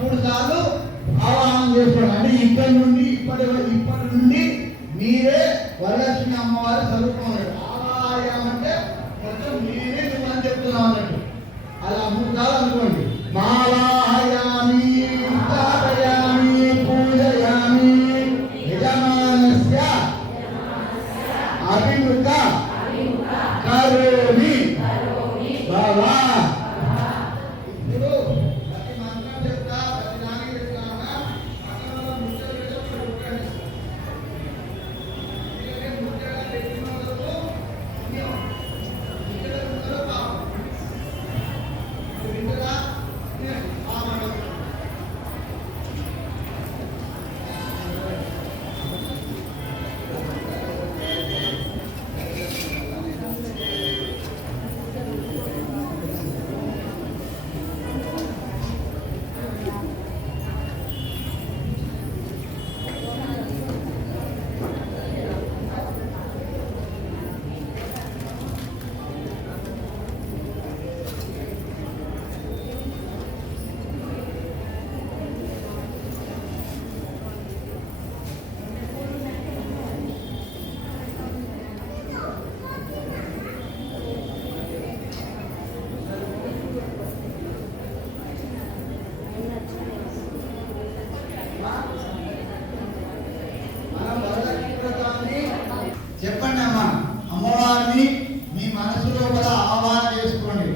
3 సార్లు ఆవాహనం చేసుకోండి. అంటే ఇప్పటి నుండి మీరే వరలక్ష్మి అమ్మవారి స్వరూపం. ఆవాహయామంటే మొత్తం మీరే నువ్వు అని చెప్తున్నావు అన్నట్టు. అలా 3 సార్లు అనుకోండి. మావాహయామి, స్థాపయామి, పూజయామి, యజమానస్య అభిముఖ కరోమి భవ. ఇప్పుడు ప్రతి మంత్రం చెప్తా, ప్రతి దానికి చెప్తామా, మంత్రంలో ముచ్చట పెట్టండి. ముచ్చట పెట్టిన వరకు పాపం వింటరా పాపం. చెప్పండి అమ్మా, అమ్మవారిని మీ మనసులో కూడా ఆహ్వానం చేసుకోండి.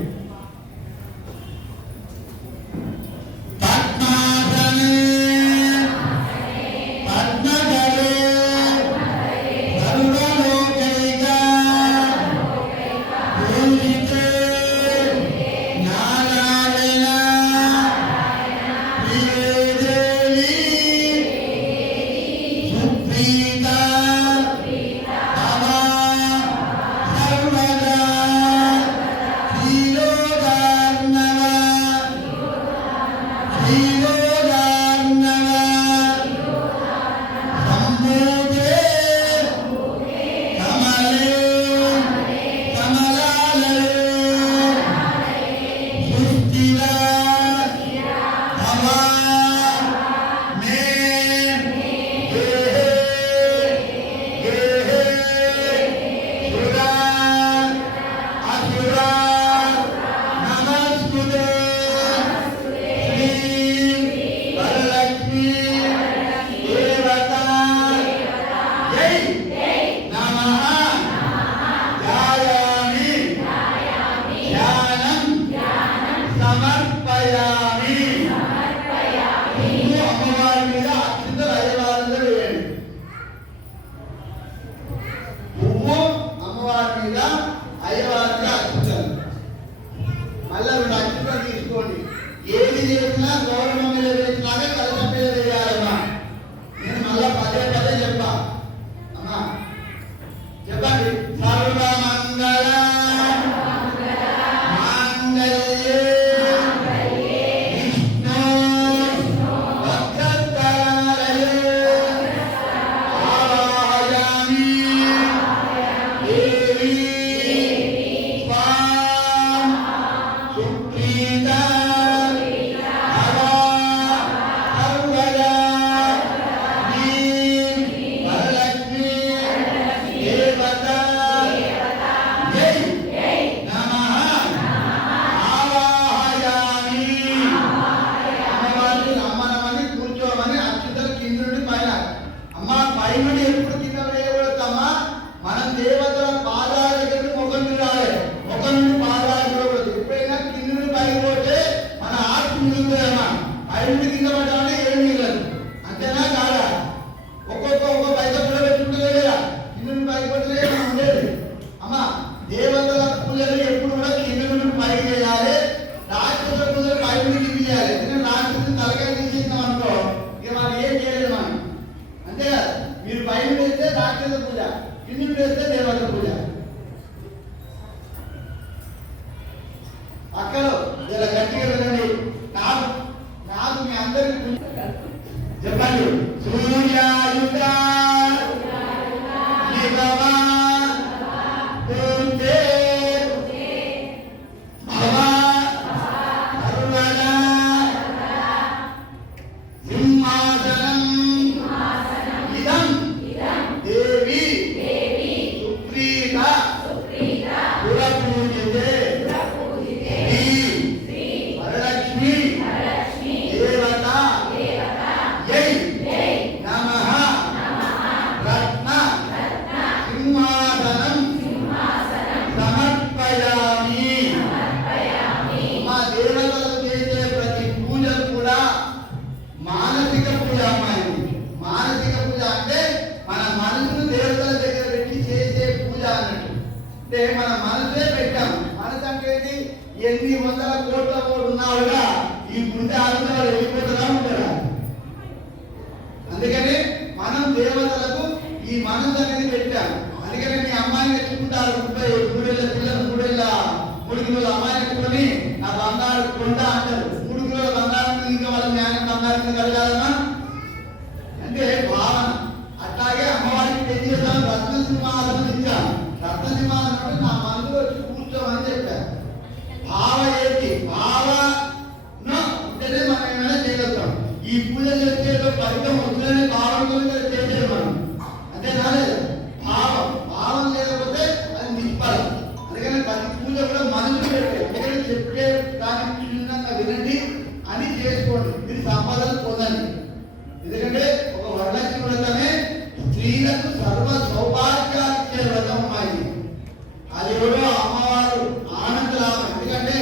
చేస్తే దేవత పూజ. అక్కడ ఇలా గట్టిగా వినండి. నాకు నాకు మీ అందరికి చెప్పండి. సూర్యాయుధ మన మనసే పెట్టాం. మనసు అంటే ఎన్ని వందల కోట్ల కోట్లు ఉన్నావుగా ఈ గుండె ఆలోచన వెళ్ళిపోతుందా ఉంటారా? అందుకని మనం దేవతలకు ఈ మనసు అనేది పెట్టాం. అందుకని మీ అమ్మాయిని ఎత్తుకుంటారు. 3 పిల్లలు 3 కిలోల అమ్మాయిని ఎత్తుకొని నా బంగారు కొండ అంటారు. 3 కిలోల బంగారం ఇంకా వాళ్ళ జ్ఞానం బంగారం కలగాలన్నా అంటే భావన. అట్లాగే అమ్మవారికి పెళ్లి చేస్తాను. రత్నసింహాసనం ఇచ్చాను. రత్నసింహాసనం అంటే నా మనసులో వచ్చి కూర్చోమని చెప్పారు. భావ ఏంటి? భావన ఉంటేనే మనం ఏమైనా చేయగలుగుతాం. ఈ పూజ చేసేదో ఫలితం వస్తుందనే భావంతో చేసేది మనం. అంతేనా? భావం భావం లేకపోతే అది నిష్ఫలం. అందుకని ప్రతి పూజ కూడా మనసు పెట్టే. ఎందుకంటే చెప్పే దాని చిన్నగా వినండి అని చేసుకోండి. మీరు సంపదలు పొందండి. ఎందుకంటే ఒక వరలక్ష్మి వ్రతమే స్త్రీలకు సర్వ సౌభాగ్యాలు ఇచ్చే వ్రతం అమ్మాయి. అది కూడా అమ్మవారు ఆనందలాభం. ఎందుకంటే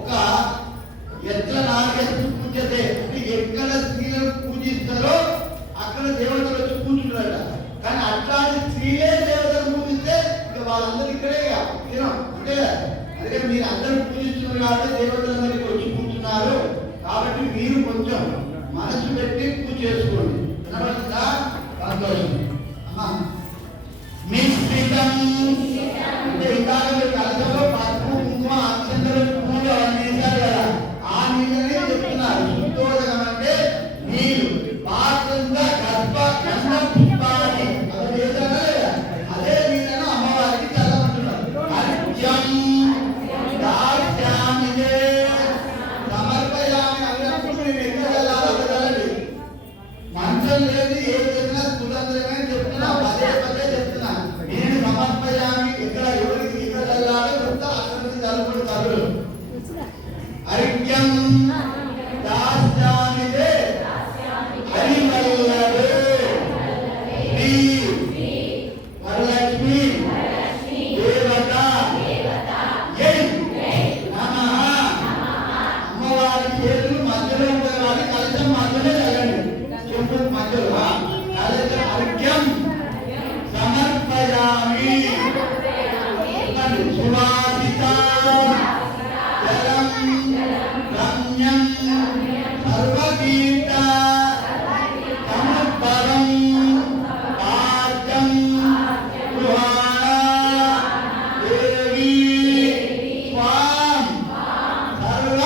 ఒక ఎట్ల నాగేశ్వరు పూజతే అంటే ఎక్కడ స్త్రీలను పూజిస్తారో అక్కడ దేవతలు వచ్చి కూర్చుంటారట. కానీ అట్లాంటి స్త్రీలే దేవతలు పూజిస్తే ఇక వాళ్ళందరూ ఇక్కడే తినం అంటే. అందుకని మీరు అందరూ పూజిస్తున్నారు కాబట్టి దేవతలందరికీ వచ్చి కూర్చున్నారు. కాబట్టి మీరు కొంచెం మనసు పెట్టి పూజ చేసుకోండి. వినబడుతుందా? సంతోషం. అమ్మా మిశ్రితం అంటే ఇందాక మీరు కలసంలో పసుపు కుంకుమ అక్షంతలు పూలు అవన్నీ వేశారు కదా, ఆ నీళ్ళనే చెప్తున్నారు. శుద్ధోదకం అంటే నీళ్ళు పాత్రంగా గర్భ గంధ పుష్పాన్ని అవి వేశారా లేదా? అదే నీళ్ళను అమ్మవారికి చల్లమంటున్నారు. అర్ఘ్యం దాస్యామిదే సమర్పయామి అన్నప్పుడు నేను ఎక్కడ వెళ్ళాలో వెళ్ళాలండి. మంచం లేదు ఏం చేసినా సుతంత్రమే చెప్తున్నా. పదే పదే చెప్తున్నా. నేను సమర్పయామి ఎక్కడ ఎవరికి ఎక్కడ వెళ్ళాలో చెప్తా. అక్కడ నుంచి చదువుకుని చదువులు. అర్ఘ్యం దాస్యామిదే హరివల్లభే శ్రీ వరలక్ష్మి దేవత యై నమః. అమ్మవారి చేతులు మధ్యలో ఉండాలి. కలశం మధ్యలో వెళ్ళండి. చెంపు మధ్యలో కలశం. అర్ఘ్యం సమర్పయామి సువాసిత జలం రమ్యం సర్వతీర్థ సముద్భవం పాద్యం గృహాణ దేవి స్వాం సర్వ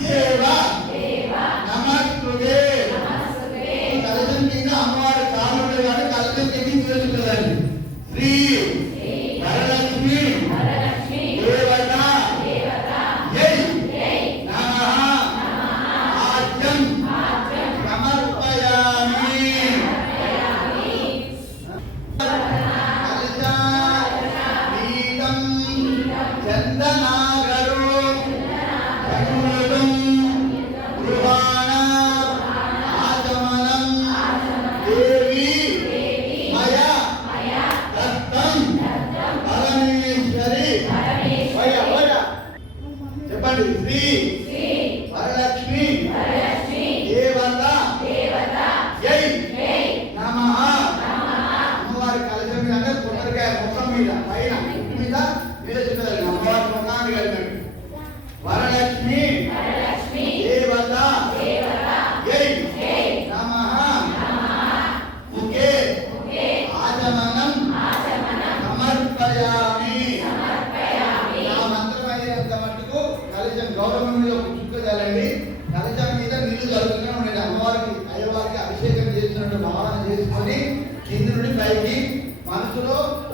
దేవ నమస్తుతే. కలశం కింద అమ్మవారి కాలు ఉంటాయి కాబట్టి కలశం కింద తెలుస్తుందండి. శ్రీ వరలక్ష్మి దేవత యై నమః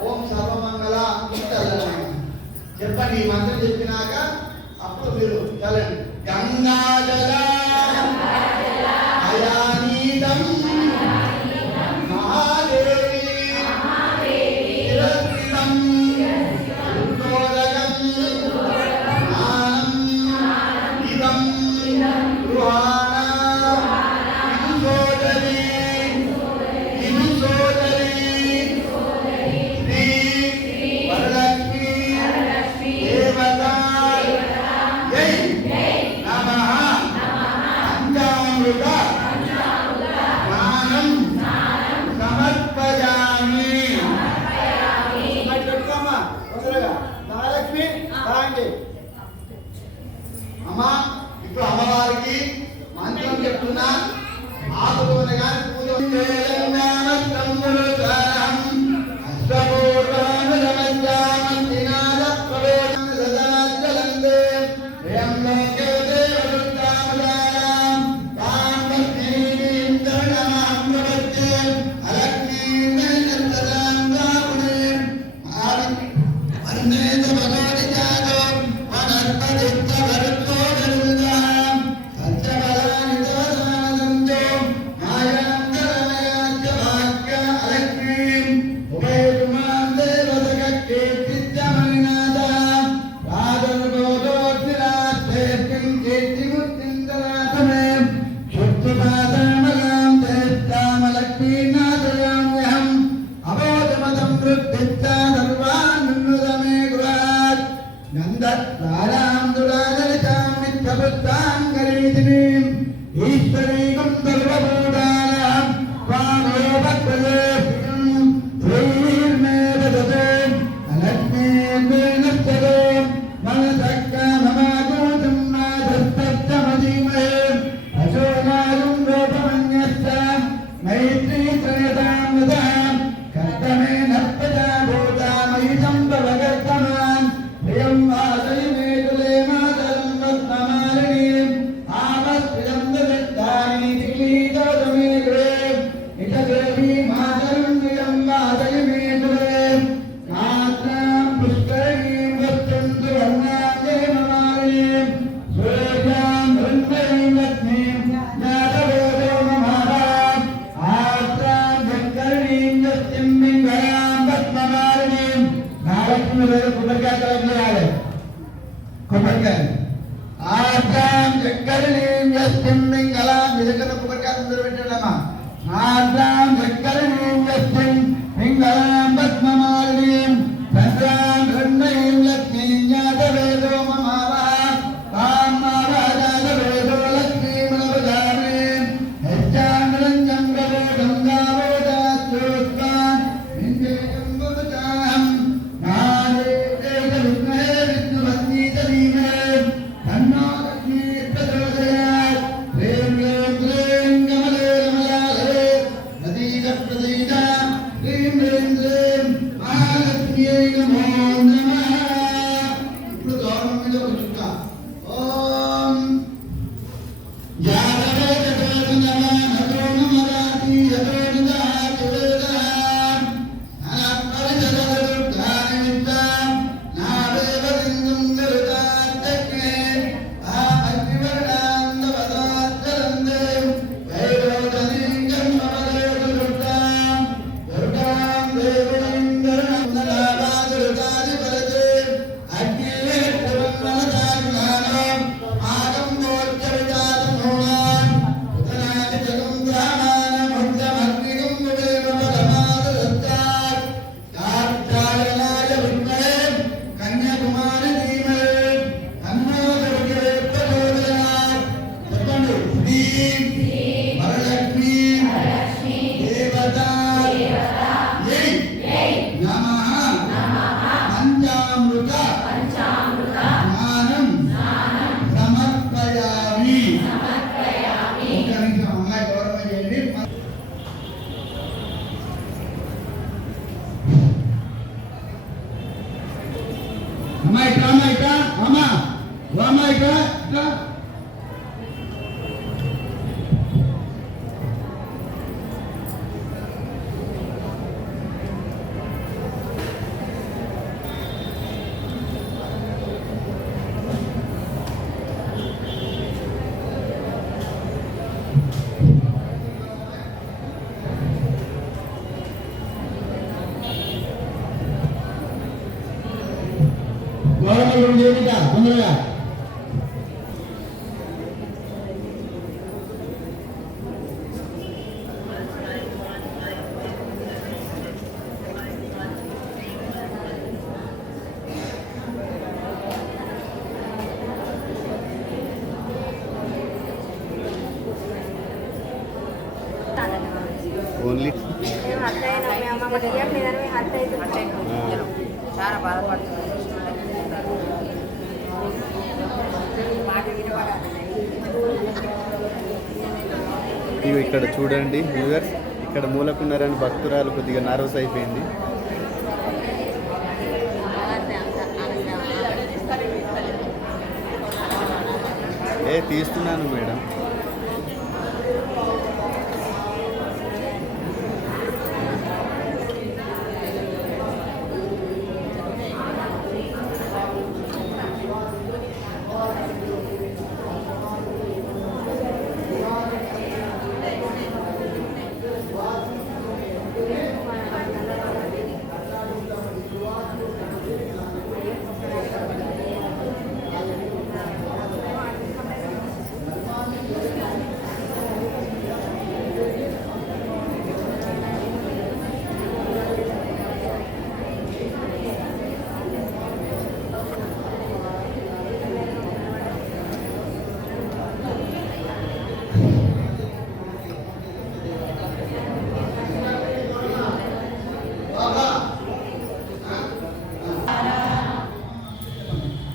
ఓం సర్వమంగళ అనుకుంటే చల్లడం. చెప్పండి ఈ మంత్రం చెప్పినాక అప్పుడు మీరు చల్లండి. గంగాజల అయానీతం మహాదేవి తిరస్కృతం ఉత్తోదకం స్నానం ఇదం గృహాణ ఇది సోదరి శ్రీ వరలక్ష్మి దేవత జై నమః పంచామృత స్నానం సమర్పయామి. పెట్టుకోమ్మా తొందరగా. మహాలక్ష్మి రాండి అమ్మా. ఇప్పుడు అమ్మవారికి మంత్రం చెప్తున్నా. ఆకుతోనే కానీ పూజ చేపలు చేపిక తొందరగా. ఓన్లీ చాలా బాధపడుతుంది. ఇవి ఇక్కడ చూడండి వ్యూవర్స్, ఇక్కడ మూలకున్నారని భక్తురాలు కొద్దిగా నర్వస్ అయిపోయింది. తీస్తున్నాను మేడం.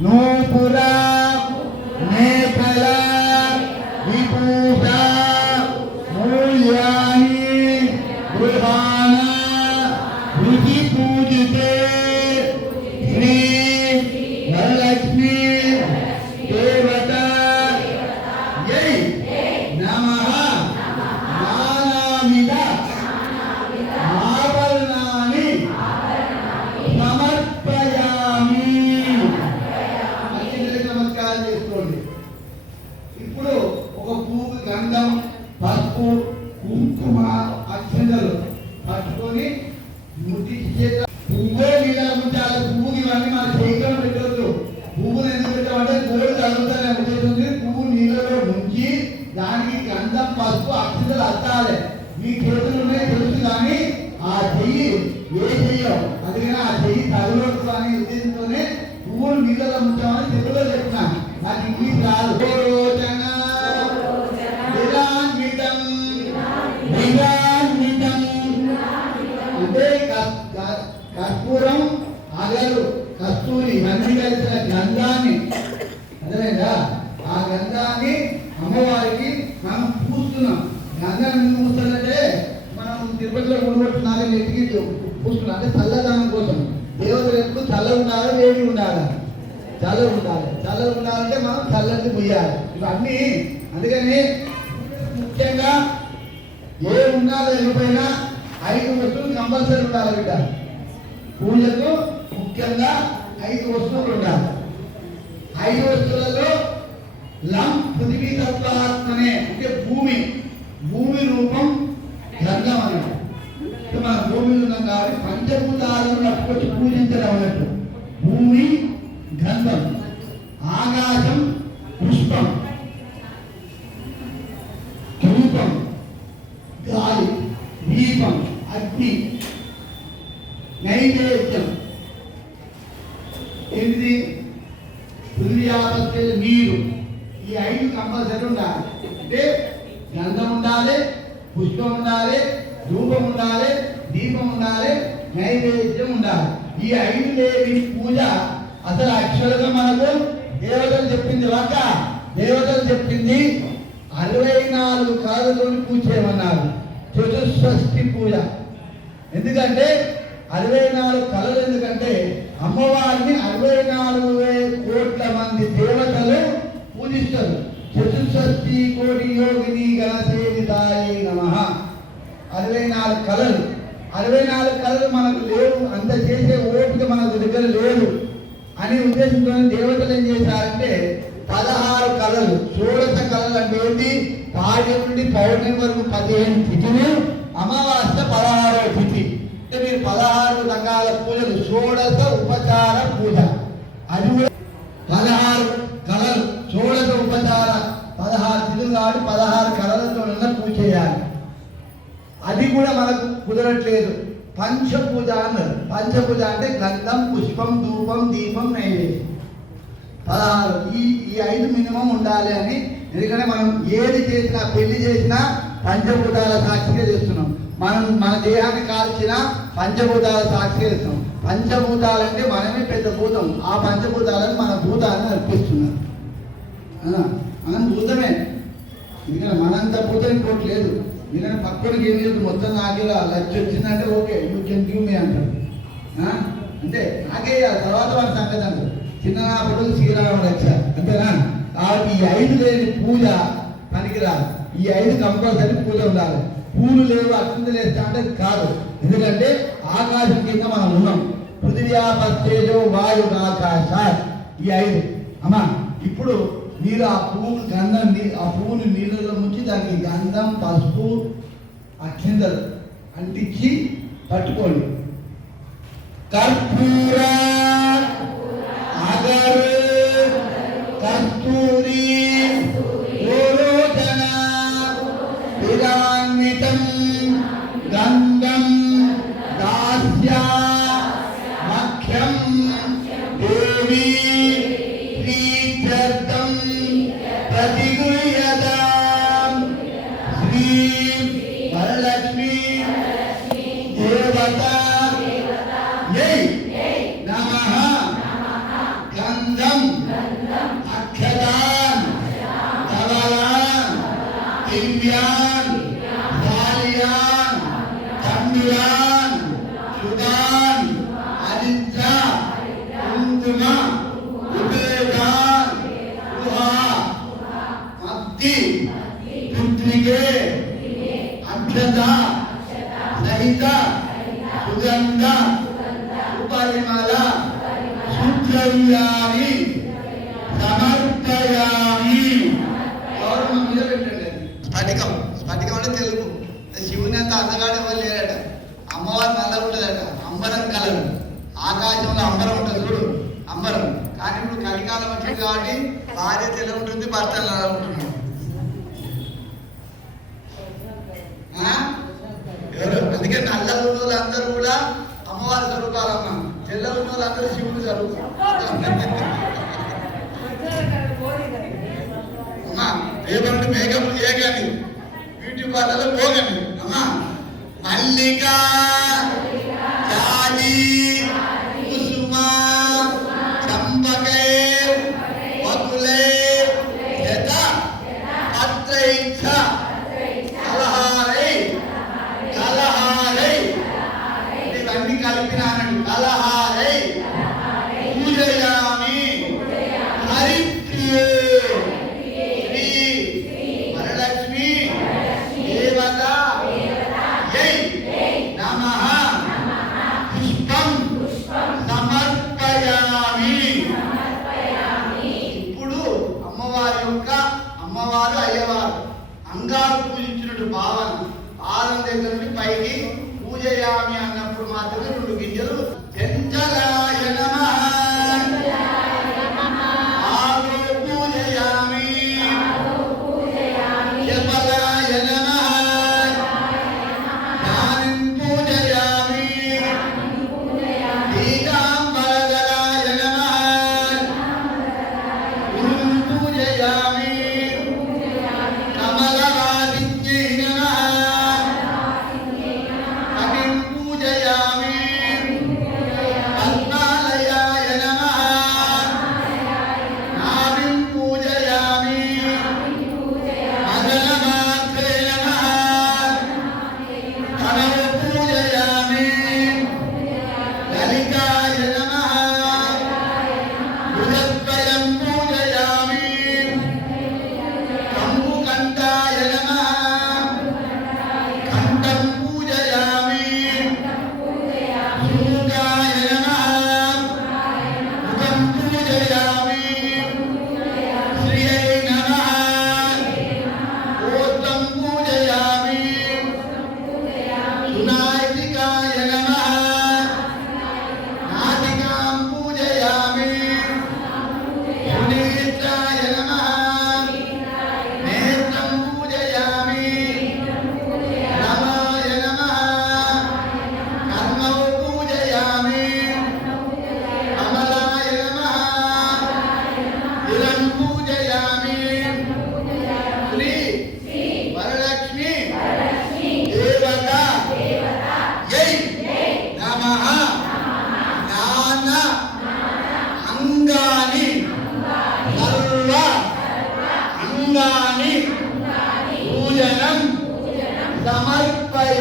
నూపురా మేకల విభూష మూల్యాని గృహాణ రుచి పూజితే శ్రీ వరలక్ష్మీ దేవత జై నమః. నానావిధ ఆభరణాన్ని సమర్పయామి. నమస్కారం చేసుకోండి. ఇప్పుడు ఒక పువ్వు, గంధం, పసుపు, కుంకుమ, అక్షంతలు పట్టుకొని ముట్టి చేత పువ్వే నీళ్ళ ఉంచాలి. పువ్వు ఇవన్నీ మన చేతిలో పెట్టవద్దు. పువ్వులు ఎందుకు పెట్టామంటే గోడు తగ్గుతానే ఉద్దేశించి పువ్వు నీళ్ళలో ముంచి దానికి గంధం, పసుపు, అక్షంతలు అత్తాలి. మీ చేతులు ఉన్నాయి తెలుసు, కానీ ఆ చెయ్యి ఏ చెయ్యో అందుకని ఆ చెయ్యి తగలొద్దు అనే ఉద్దేశంతోనే పువ్వులు నీళ్ళలో ముంచామని తెలుగులో చెప్తున్నాను. నాకు ఇంగ్లీష్ రాదు. అంటే కర్పూరం, అగరు, కస్తూరి అన్ని కలిసిన గంధాన్ని, అదేనా ఆ గంధాన్ని అమ్మవారికి మనం పూస్తున్నాం. గంధం ఎందుకు పూస్తానంటే మనం తిరుపతిలో ఉండబట్టున్నారు నెత్తికి పూస్తున్నాం, అంటే చల్లదనం కోసం. దేవతలు ఎప్పుడు చల్ల ఉండాలా, వేడి ఉండాలా? చల్లగా ఉండాలి. చల్లగా ఉండాలంటే మనం చల్లని పోయాలి. ఇవన్నీ అందుకని ముఖ్యంగా ఏ ఉన్నా లేకపోయినా 5 వస్తువులు కంపల్సరీ ఉండాలి బిడ్డ. పూజకు ముఖ్యంగా 5 వస్తువులు ఉండాలి. 5 వస్తువులలో లం పృథివీ తత్వాత్మనే, అంటే భూమి రూపం గంధం అన్నట్టు. మన భూమిలో ఉన్నాం కాబట్టి పంచభూతాలను నట్టుకొచ్చి పూజించడం అన్నట్టు. భూమి గంధం, ఆకాశం పుష్పం, రూపం గాలి, దీపం అగ్ని, నైవేద్యం ఏంటిది పృథ్వీ నీరు. ఈ 5 కంపల్సరీ ఉండాలి. అంటే గంధం ఉండాలి, పుష్పం ఉండాలి, రూపం ఉండాలి, దీపం ఉండాలి, నైవేద్యం ఉండాలి. ఈ 5 లేని పూజ అసలు యాక్చువల్గా మనకు దేవతలు చెప్పింది వాక దేవతలు చెప్పింది 64 కళలతో పూజ చేయమన్నారు. చతుష్షష్ఠి పూజ. ఎందుకంటే 64 కళలు. ఎందుకంటే అమ్మవారిని 64,000 కోట్ల మంది దేవతలు పూజిస్తారు. చతుష్షష్ఠి కోటి యోగిని గణసేవితాయే నమః. 64 కళలు. 64 కళలు మనకు లేవు, అంత చేసే ఓపిక మనకు దగ్గర లేదు అని ఉద్దేశంతో దేవతలు ఏం చేశారంటే 16 కళలు, షోడశ కళలు అంటే ఏంటి? పాడ్యం నుండి పౌర్ణమి వరకు 15 తిథులు, అమావాస్య 16వ తిథి. అంటే మీరు 16 రకాల పూజలు, షోడశ ఉపచార పూజ. అది కూడా 16 కళలు షోడశ ఉపచార 16 తిథులు కాబట్టి 16 కళలతో పూజ చేయాలి. అది కూడా మనకు కుదరట్లేదు. పంచపూజ అన్నారు. పంచపూజ అంటే గంధం, పుష్పం, ధూపం, దీపం, నైవేద్యం 16. ఈ 5 మినిమం ఉండాలి అని. ఎందుకంటే మనం ఏది చేసినా, పెళ్లి చేసినా పంచభూతాల సాక్షిగా చేస్తున్నాం. మనం మన దేహాన్ని కాల్చిన పంచభూతాల సాక్షిగా చేస్తున్నాం. పంచభూతాలంటే మనమే పెద్ద భూతం. ఆ పంచభూతాలను మన భూతాలను అర్పిస్తున్నాం. మనం భూతమే. ఎందుకంటే మనంత భూతం ఇంకోటి లేదు. ఎందుకంటే పక్కడికి ఏం లేదు, మొత్తం నాకే లక్ష వచ్చిందంటే okay, you can give me అంటారు. అంటే నాకే తర్వాత వాళ్ళ సంగతి అంటారు. చిన్నప్పుడు శ్రీరాముడు వచ్చారు అంతేనా. కాబట్టి ఈ 5 లేని పూజ పనికిరాదు. ఈ 5 కంపల్సరీ పూజ ఉండాలి. పూలు లేవు, అక్షంతలు వేస్తా అంటే కాదు. ఎందుకంటే ఆకాశం కింద మనం ఉన్నాం. పృథివ్యాపస్తేజో వాయు ఆకాశ, ఈ 5. అమ్మా ఇప్పుడు మీరు ఆ పువ్వు గంధం, ఆ పువ్వుని నీళ్ళలో ముంచి దానికి గంధం, పసుపు, అక్షంతలు అంటించి పట్టుకోండి. కర్పూర అగరు కస్తూరి గోరోచన విరాన్వితం గంధం దాస్య మఖ్యం దేవి శ్రీచర్దం ప్రతిగృహ్యతాం. శ్రీ వరలక్ష్మి దేవత నమః. గంధం అక్షతాన్ ధవలాన్ దివ్యాన్ బాల్యాన్ తండులాన్ సుగాన్ అనిత్ర కుంకుమ ఉపేదాన్ గుహా అబ్ది పుత్రికే అక్షత సహిత సుగంధ ఉపరిమళ శుద్ధ్రవ్యామి సమర్పయామి. గౌరవం మీద పెట్టండి. స్ఫటికం, స్ఫటికం అంటే తెలుగు. శివుని అంత అందగాడు ఎవరు లేరట. అమ్మవారి నల్లగా ఉంటుందట. అంబరం కలరు. ఆకాశంలో అంబరం ఉంటుంది చూడు, అంబరం. కానీ ఇప్పుడు కలికాలం వచ్చింది కాబట్టి భార్య తెల్ల ఉంటుంది, భర్త నల్ల ఉంటుంది. అందుకే నల్ల ఉన్న వాళ్ళందరూ కూడా అమ్మవారి స్వరూపాలమ్మ, తెల్ల ఉన్న వాళ్ళందరూ శివుని స్వరూపం. అమ్మా రేపటి మేకప్ చేయగాని, బ్యూటీ పార్లర్లో పోగండి. అమ్మా మల్లిక జాజి కుసుమ చంపకై వకులై శత పత్రైచ్ఛ కలహారై కలహారై ఇవన్నీ కలిపినానండి. కలహారై పూజయామి హరిప్రియే శ్రీ వరలక్ష్మి దేవత యై నమః. పుష్పం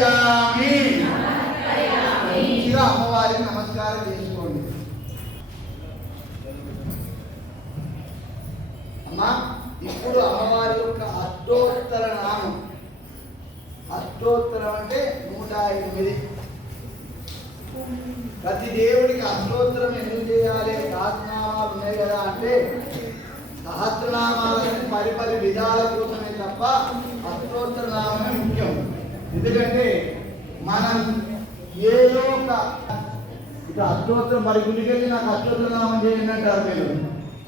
సమర్పయామి. మంచిగా అమ్మవారికి నమస్కారం చేసుకోండి. అమ్మా, ఇప్పుడు అమ్మవారి యొక్క అష్టోత్తర నామం. అష్టోత్తరం అంటే 108. ప్రతి దేవుడికి అష్టోత్తరం ఎందుకు చేయాలి? సహస్రనామాలు ఉన్నాయి కదా అంటే సహస్రనామాలని 10 విధాల కోసమే తప్ప అష్టోత్తర నామమే ముఖ్యం. ఎందుకంటే మనం ఏదో ఒక ఇక అష్టోత్తరం మరి గుడికెళ్ళి నాకు అష్టోత్తర నామం చేయండి అంటారు మీరు.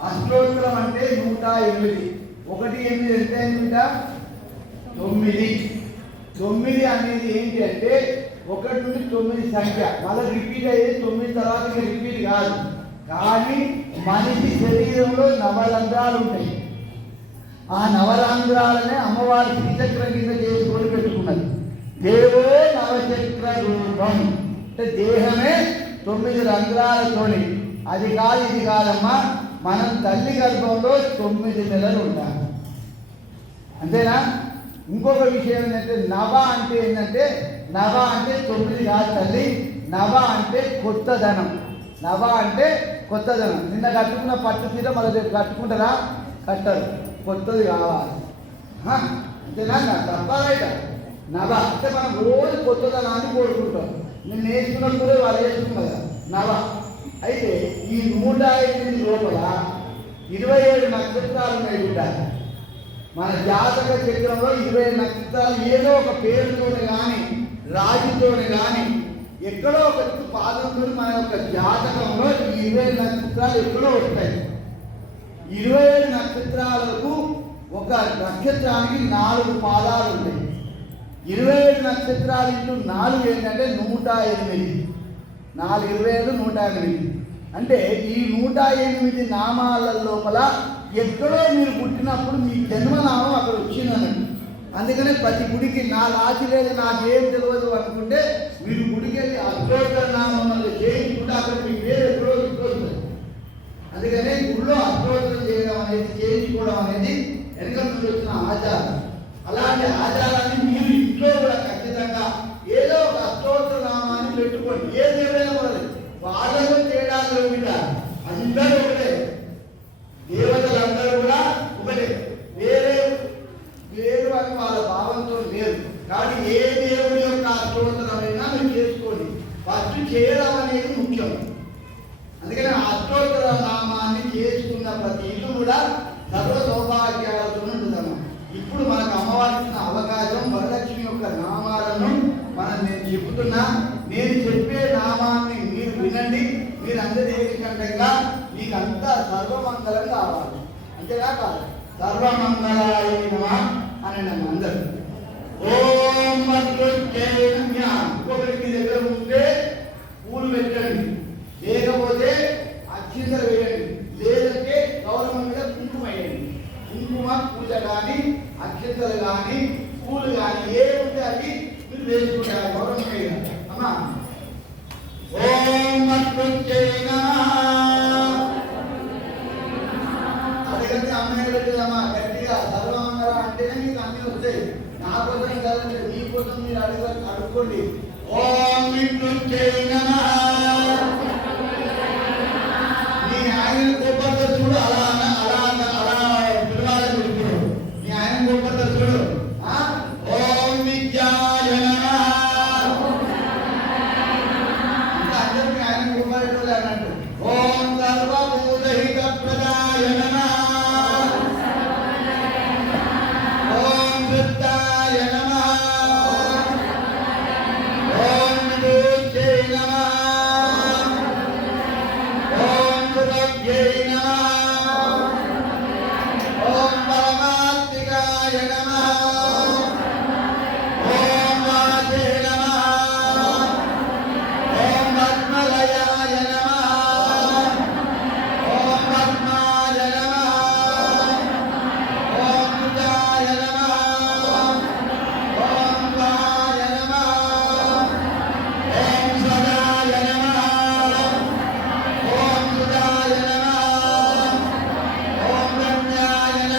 అష్టోత్తరం అంటే 108. 1 8 ఎంత అయిందిట? 9. 9 అనేది ఏంటి అంటే 1 నుండి 9 సంఖ్య. మళ్ళీ రిపీట్ అయ్యేది 9 తర్వాత రిపీట్ కాదు. కానీ మనిషి శరీరంలో నవరంధ్రాలు ఉంటాయి. ఆ నవరంధ్రాలనే అమ్మవారి శ్రీచక్రం కింద చేసుకొని పెట్టుకున్నది. దేవో నవచక్ర రూపం అంటే దేహమే 9 రంధ్రాలతోని. అది కాదు ఇది కాదమ్మా, మనం తల్లి గర్భంలో 9 నెలలు ఉంటాం. అంతేనా? ఇంకొక విషయం ఏంటంటే నవ అంటే ఏంటంటే, నవ అంటే 9 కాదు తల్లి. నవ అంటే కొత్తదనం. నవ అంటే కొత్తదనం. నిన్న కట్టుకున్న పట్టు చీర మళ్ళీ రేపు కట్టుకుంటారా? కట్టరు. కొత్తది కావాలి. అంతేనా? తప్పాలైట. నవ అంటే మనం రోజు కొత్తదనాన్ని కోరుకుంటాం. నేను నేర్చుకున్నప్పుడు వాళ్ళు వేసుకున్నాం కదా నవ. అయితే ఈ 108 లోపల 27 నక్షత్రాలు ఉన్నాయి ఉంటాయి. మన జాతక చక్రంలో 27 నక్షత్రాలు ఏదో ఒక పేరుతోనే కానీ రాజుతోనే కానీ ఎక్కడో ఒక పాదంతో మన యొక్క జాతకంలో ఈ 27 నక్షత్రాలు ఎక్కడో వస్తాయి. 27 నక్షత్రాలకు ఒక నక్షత్రానికి 4 పాదాలు ఉంటాయి. 27 నక్షత్రాలు ఇంటూ 4 ఏంటంటే 108. 4 27 108. అంటే ఈ 108 నామాల లోపల ఎక్కడో మీరు పుట్టినప్పుడు మీ జన్మనామం అక్కడ వచ్చిందన్నట్టు. అందుకనే ప్రతి గుడికి నా రాశి లేదు నాకేం తెలియదు అనుకుంటే మీరు గుడికి వెళ్ళి అష్టోత్తర నామం వల్ల చేయించుకుంటే అక్కడ మీ పేరు ఎక్కడో వస్తుంది. అందుకనే గుడిలో అష్టోత్తరం చేయడం అనేది చేయించుకోవడం అనేది వెనక నుండి వచ్చిన ఆచారం. అలాంటి ఆచారాన్ని మీరు ఇంట్లో కూడా ఖచ్చితంగా ఏదో ఒక అష్టోత్తర నామాన్ని పెట్టుకోండి. ఏది ఏమైనా కూడా వాళ్ళలో తేడాలు ఉంటారు. అందరూ ఒకటే, దేవతలందరూ కూడా ఒకటే. వేరే వేరు అని వాళ్ళ భావంతో లేరు. కానీ ఏ దేవుడి యొక్క అష్టోత్తరమైనా మీరు చేసుకోండి. ఫస్ట్ చేయడం అనేది ముఖ్యం. అందుకని ఆ అష్టోత్తర నామాన్ని చేసుకున్న ప్రతి ఇల్లు కూడా సర్వ సౌభాగ్యాలతో ఉంటుందమ్మా. ఇప్పుడు మనకు అమ్మవారికి ఇచ్చిన అవకాశం వరలక్ష్మి యొక్క నామాలను నేను చెబుతున్నా. నేను చెప్పే నామాన్ని మీరు వినండి. మీరు అందరి ఏకంగా మీకు అంతా సర్వమంగళం కావాలి. అంతేనా కాదు? సర్వమంగళాయ నమః అని అందరూ ఓం ఇంకొకరికి దగ్గర ఉంటే పూలు పెట్టండి, లేకపోతే అక్షింతలు వేయండి, లేదంటే గౌరవం మీద కుంకుమ వేయండి. కుంకుమ పూజ కానీ అక్షింతలు కానీ పూలు కానీ ఏముంటే అది మీరు వేసుకుంటారు గౌరవం మీద. అమ్మా ఓం అడగండి అమ్మాయి పెట్టదమ్మా గట్టిగా సర్వమంగళ అంటేనే మీకు అన్ని వస్తాయి. నా కోసం కాదండి, మీకోసం మీరు అడుక్కోండి. ఓం మీ ఆయన గొప్పతో చూడు, అలా అలా అలా పిలవాలి చూడు. మీ ఆయన గొప్పతో చూడు. ఓం విద్యాయ అంటే అందరూ మీ ఆయన గొప్ప అన్నట్టు. ఓం సర్వభూతహిత ప్రదాయ ఓం వృత్తాయ ఓం విభూత్యై ఓం సురభ్యై ఓం పరమాత్మికాయ ఓం వాసే ఓం పద్మలయాయ ఓం పద్మాయ ఓం సుజాయ ఓం వాయ ఓం సదాయ ఓం సుధాయ ఓం రమ్యాయ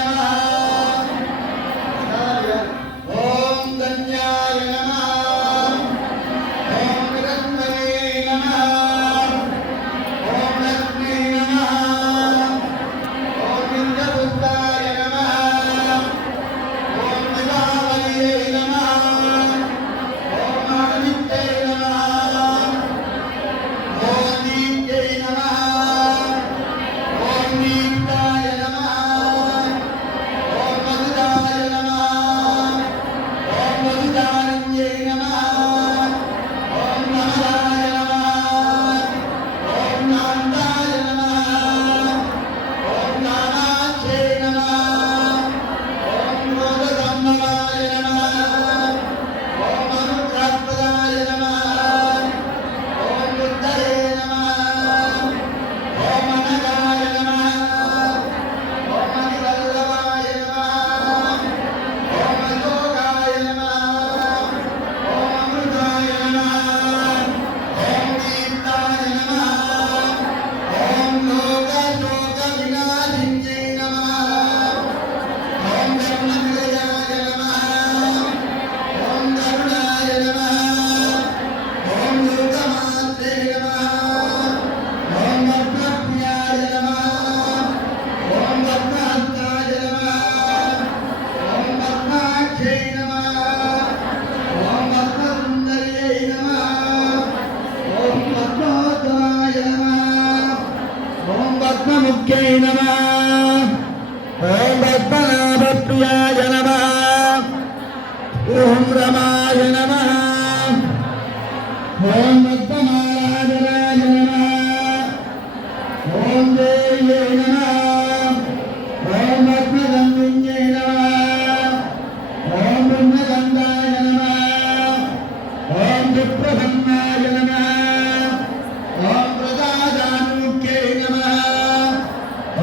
ఓం అనగాయ నమః ఓం అనివల్లభాయ నమః ఓం అశోకాయ నమః ఓం అమృతాయ నమః ఓం దీప్తాయ నమః ఓం లోక శోక వినాశిన్యై నమః ఓం ధర్మనిలయాయ నమః ఓం కరుణాయ నమః ఓం దుర్గమాత్రే నమః ఓం భక్తప్రియాయ నమః ఓం భక్తహస్తాయ నమః ఓం భక్తాక్షై నమః ఓం భక్తసుందర్యై నమః ఓం భక్తోత్తమాయ నమః ఓం భక్తముఖ్యై నమః ఓం భక్తనాభప్రియాయ నమః ఓం రమాయ నమః ఓం భక్తమారాధనాయ నమః ఓం దేవ్యై నమః ఓం భక్తగంధిన్యై నమః ఓం బ్రహ్మగంధాయ నమః ఓం విప్రసన్నాయ నమః ఓం ప్రసాదాన్ముఖ్యై నమః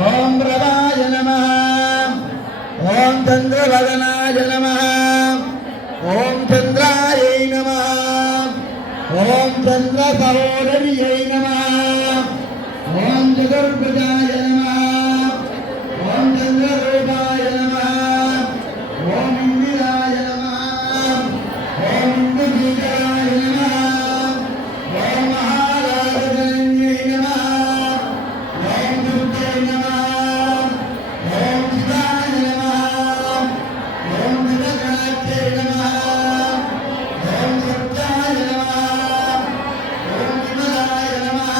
ఓం ప్రభాయ నమః ఓం చంద్రవదనాయ నమః ఓం చంద్రాయై నమః ఓం చంద్ర సహోదర్యై నమః ఓం చతుర్భుజాయ నమః ఓం చంద్రరూపాయ నమః ఓం ఇందిరాయ నమః ఓం ఇంద్రబీజాయ నమః ఓం మహారాజన్యై నమః ఓం దుర్గై నమః ఓం శివాయ నమః ఓం విరగాక్షై నమః ఓం సత్యాయ నమః ఓం విమలాయ నమః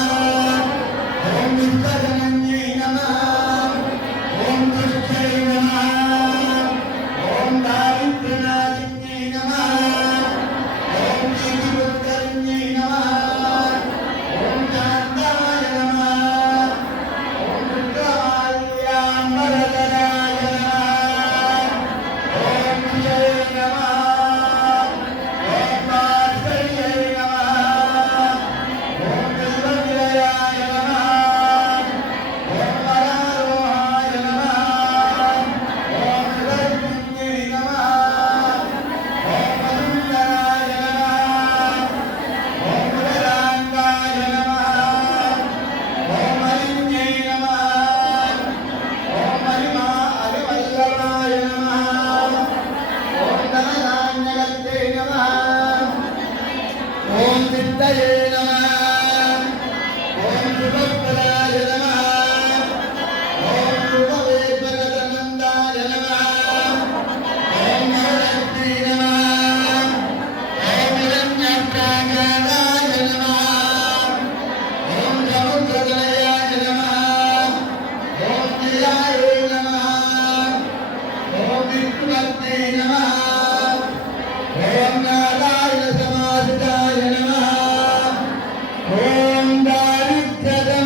ఓం విశ్వజనన్యై నమః ఓం దుష్టై నమః ఓం దారిద్ర్యనాశిన్యై నమః ఓం దీర్ఘపుత్కరిణ్యై నమః ఓం శాంతాయ నమః ఓం రుద్రమాల్యాంబరధరాయ నమః ఓం జయ నమః ఓం భాస్కర్యై నమః ఓం విశ్వవిలయాయ నమః ఓం వరారోహాయ నమః ఓం వివర్ధిన్యై నమః ఓం వసుంధరాయ నమః ఓం వివరాంగాయ నమః ఓం హరిణ్యై నమః ఓం అరివల్లభాయ నమః ఓం ధనధాన్యగత్యై నమః ఓం విత్తయే నమః ఓం శుభప్రదాయ నమః ఓం శుభవేశ్వరనందాయ నమః ఓం నవలక్ష్మీ నమః ఓం హిరణ్యప్రాకారాయ నమః ఓం సముద్రతనయాయ నమః ఓం జయాయ నమః ఓం విష్ణుభక్తే నమః ఓం నారాయణ సమాహితాయ నమః ఓం దారిద్ర్యదంశిన్యై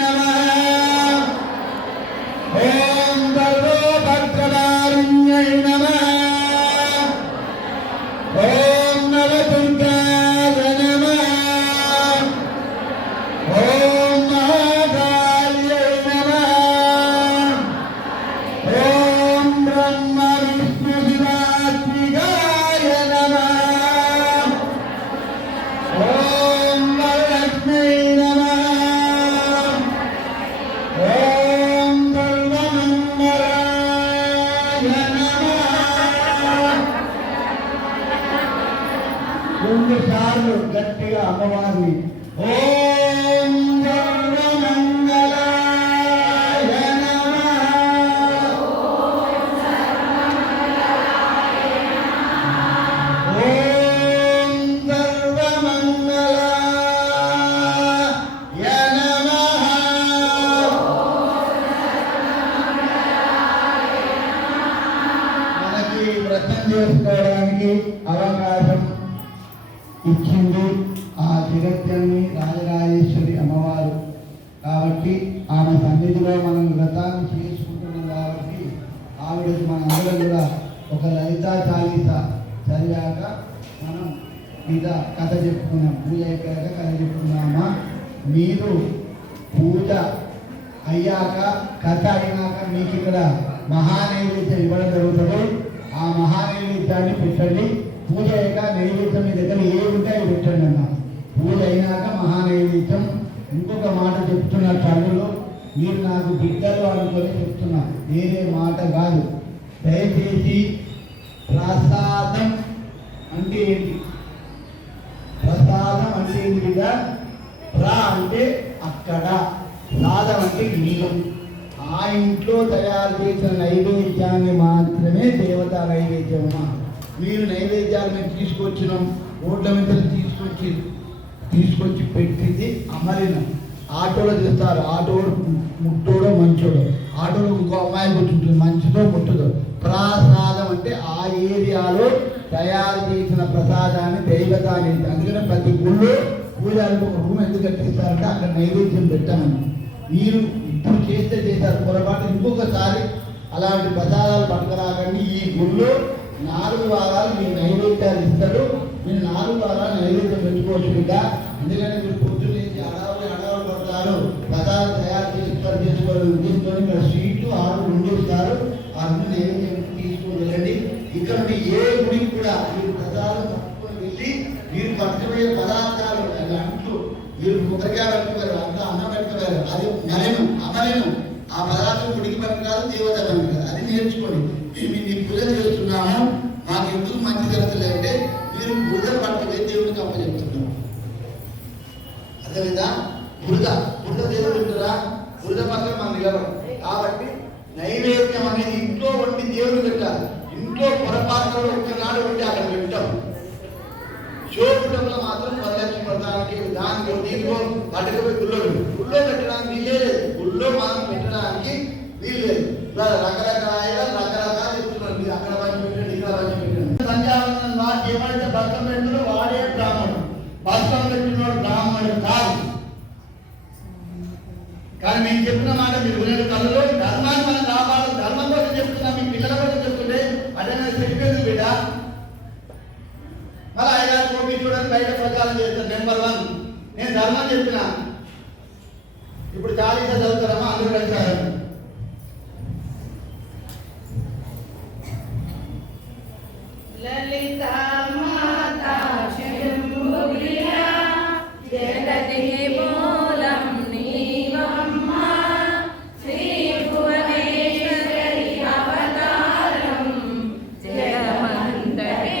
నమః ఓం సర్వభద్రవారిణ్యై నమః ఓం నవదుర్గాయ నమః ఓం మహాకాళ్యై నమః ఓం బ్రహ్మ విష్ణు శివాత్మికాయ నమః ఓం వరలక్ష్మీ నమః ఓం సర్వమంగళాయ నమః. రెండు సార్లు గట్టిగా అమ్మవారిని ఓం సర్వమంగళాయ నమః ఓం సర్వమంగళాయ నమః. మనకి వ్రతం చేసుకోవడానికి అవకాశం ఇచ్చింది ఆ జగత్యాన్ని రాజరాజేశ్వరి అమ్మవారు. కాబట్టి ఆమె సన్నిధిలో మనం వ్రతాన్ని చేసుకుంటున్నాం కాబట్టి ఆవిడకి మనందరం కూడా ఒక లలితా చాలీస చదివాక మనం మీద కథ చెప్పుకున్నాం. పూజ అయిపోయాక కథ చెప్పుకున్నామా. మీరు పూజ అయ్యాక కథ అయినాక మీకు ఇక్కడ మహానైవేద్యం ఇవ్వడం జరుగుతుంది. ఆ మహానైవేద్యాన్ని పెట్టండి. పూజ అయ్యాక నైవేద్యం మీ దగ్గర ఏ ఉంటాయో పెట్టండి అన్న. పూజ అయినాక మహానైవేద్యం. ఇంకొక మాట చెప్తున్నా తల్లులు, మీరు నాకు బిడ్డలు అనుకొని చెప్తున్నా, వేరే మాట కాదు. దయచేసి ప్రసాదం అంటే ఏంటి? ప్రసాదం అంటే ఏంటి బిడ్డ? అంటే అక్కడ, సాదం అంటే నీళ్ళు. ఆ ఇంట్లో తయారు చేసిన నైవేద్యాన్ని మాత్రమే దేవతా నైవేద్యమా. మీరు నైవేద్యాలు మేము తీసుకొచ్చినాం, రోడ్ల మీద తీసుకొచ్చి పెట్టింది అమలినం. ఆటోలో చేస్తారు, ఆటోడు ముట్టోడో మంచోడో, ఆటోలో ఇంకో అమ్మాయి కూర్చుంటుంది, మంచిదో ముట్టుదో. ప్రసాదం అంటే ఆ ఏరియాలో తయారు చేసిన ప్రసాదాన్ని దైవతాన్ని. అందుకనే ప్రతి గుళ్ళు పూజలకు ఒక రూమ్ ఎందుకు కట్టిస్తారంటే అక్కడ నైవేద్యం పెట్టామని. మీరు ఇప్పుడు చేశారు పొరపాటు, ఇంకొకసారి అలాంటి ప్రసాదాలు పట్టుకురాకండి. ఈ గుళ్ళో 4 వారాలు మీరు నైవేద్యాలు ఇస్తారు. మీరు 4 వారాలు నైవేద్యం పెట్టుకోవచ్చు బిడ్డ. ఎందుకంటే మీరు పొద్దున్న అడవులు పడతారు, ప్రసాదం తయారు చేసుకోవాలి ఉద్దేశంతో ఇక్కడ స్వీట్లు 6 ఉండేస్తారు. ఆ నుండి నైవేద్యం తీసుకొని వెళ్ళండి. ఇక్కడ ఏ గుడికి కూడా మీరు ప్రసాదం పట్టుకొని వెళ్ళి మీరు పట్టుకుపోయే పదార్థాలు అంటూ మీరు కొబ్బరికాయ పెట్టుకోరు, అంతా అన్నం పెట్టుకోలేరు, అది అమలేను. ఆ పదార్థం గుడికి పని కాదు, దేవత పని కాదు. అది నేర్చుకోండి. మేము ఈ పూజ చేస్తున్నాము, మాకు ఎందుకు మంచి జరుగుతుందంటే మీరు బురద పట్టుకుని దేవుడికి అప్పచెప్తున్నాం. అర్థమైందా? బురద దేవుడు ఉంటారా? బురద పక్కన మనం నిలబడం. కాబట్టి నైవేద్యం అనేది ఇంట్లో వండి దేవుడు పెట్టాలి. ఇంట్లో పొరపాటులో ఒక్కనాడు వండి అక్కడ పెట్టాం. శోకుటంలో మాత్రం వరలక్ష్మి వ్రతానికి దానికి దీనిలో పట్టుకుపోయి గుళ్ళో పెట్టడానికి వీల్లేదు. గుళ్ళో మనం పెట్టడానికి వీల్లేదు. రకరకాల చెప్తున్నారు. మీరు అక్కడ పని పెట్టండి, ఇక్కడ పని పెట్టండి. సంధ్యావందనం వాటి ఏమైతే భక్తం పెట్టినో వాడే బ్రాహ్మణుడు, భక్తం పెట్టినోడు బ్రాహ్మణుడు కాదు. కానీ మేము చెప్పిన మాట మీరు వినే కళ్ళలో ధర్మాన్ని మనం కాపాడు. ధర్మం కోసం చెప్తున్నా, మీ పిల్లల కోసం చెప్తుంటే అదే చెప్పేది బిడ్డ. మళ్ళీ 5 కోపి చూడండి బయట ప్రచారం చేస్తాను. నెంబర్ 1 నేను ధర్మం చెప్పిన. ఇప్పుడు చాలీసా చదువుతారమ్మా, అందరూ కలిసారు. లలితా మాతా శంభుప్రియా జగతి మూలం నీవమ్మ శ్రీ భువనేశ్వరి అవతారం జగమంతటి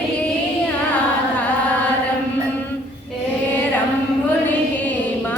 ఆధారం హేరంబుని మా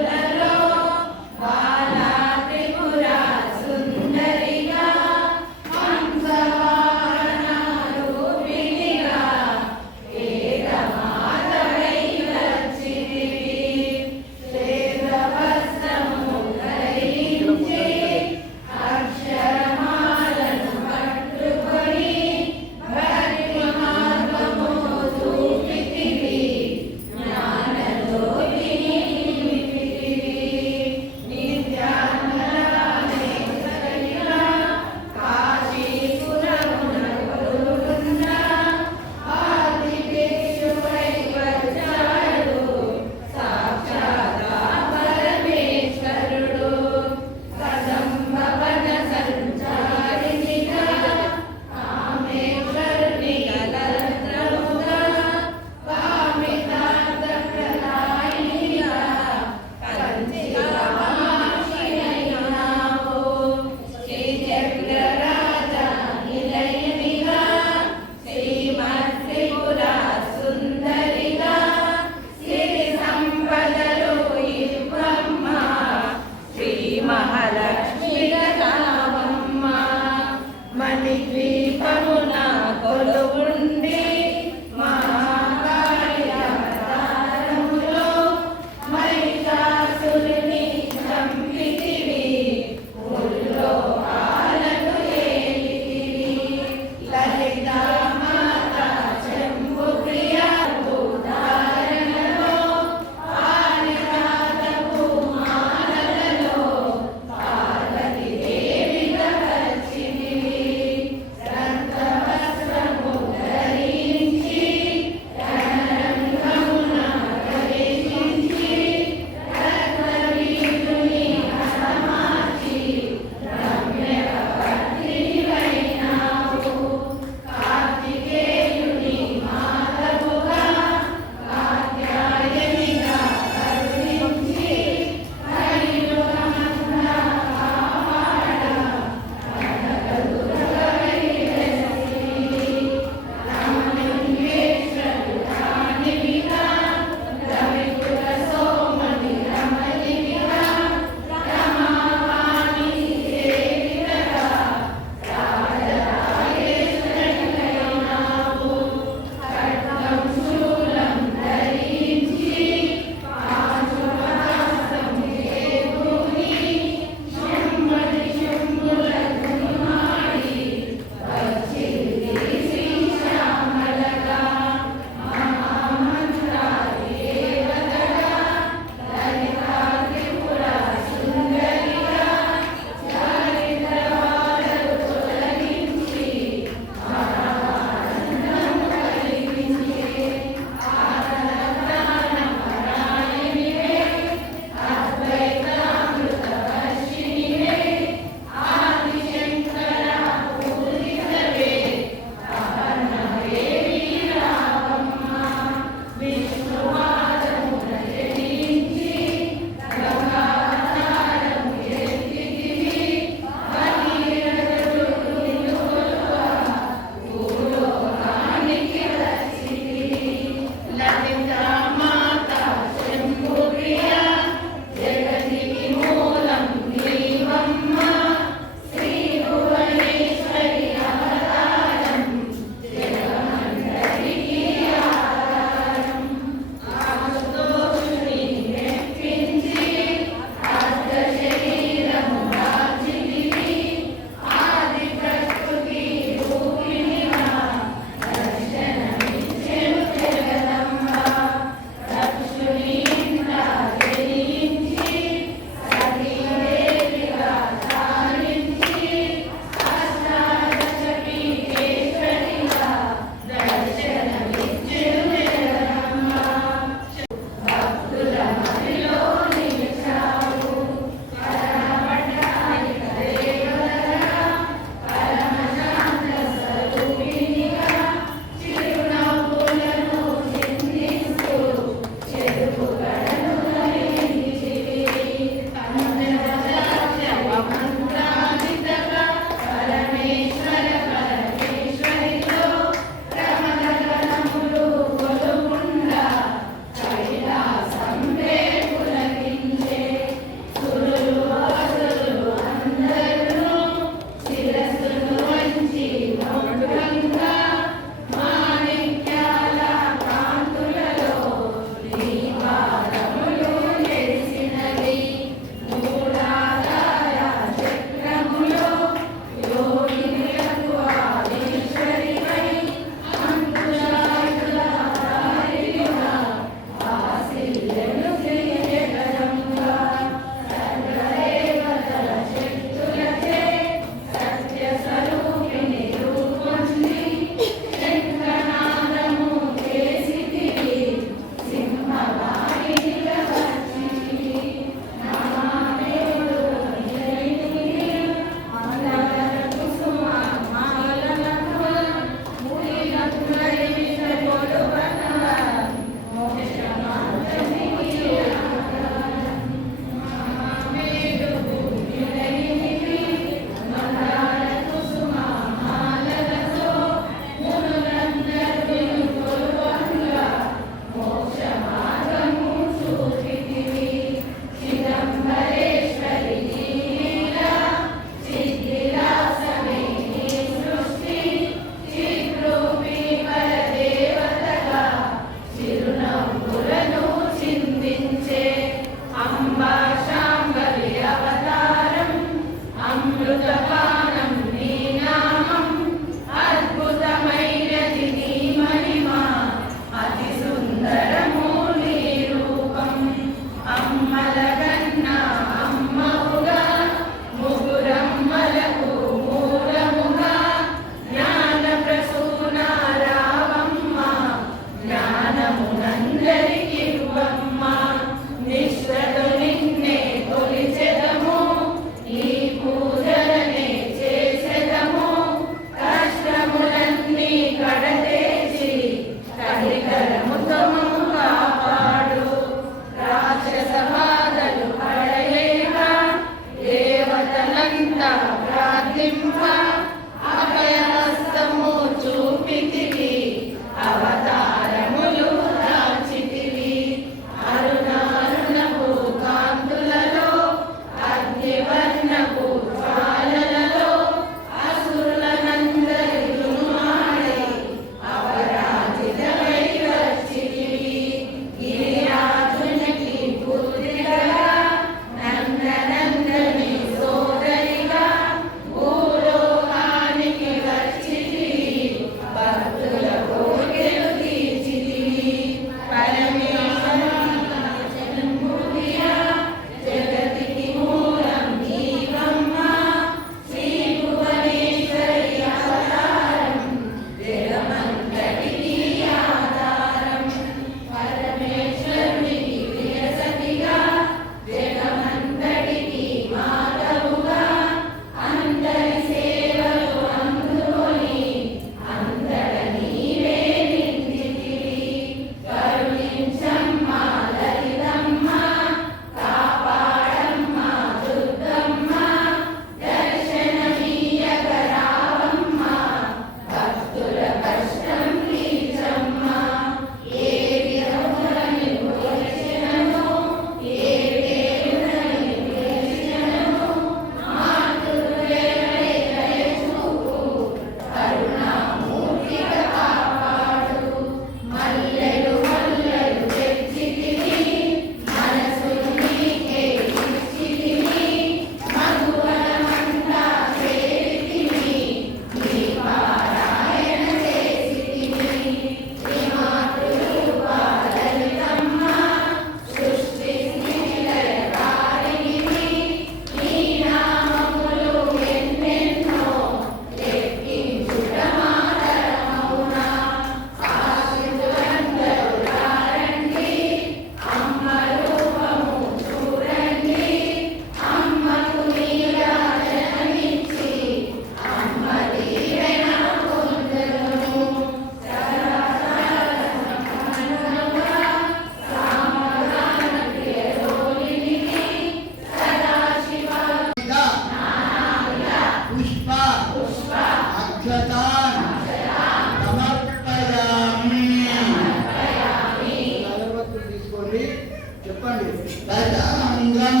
చెప్పండి. దశాంగం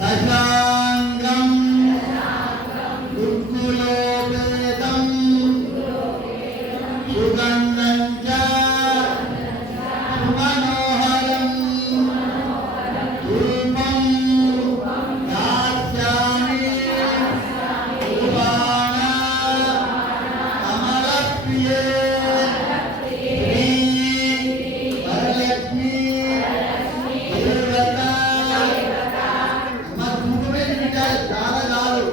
దశాంగం దుఃఖులోపేతం సుగంధం చ సుమనోహరం ధూపం దాస్యామి ఉపాన కమలప్రియే శ్రీ వరలక్ష్మి దేవత అమ్మ కుంకుమే తింటారు దానగాలు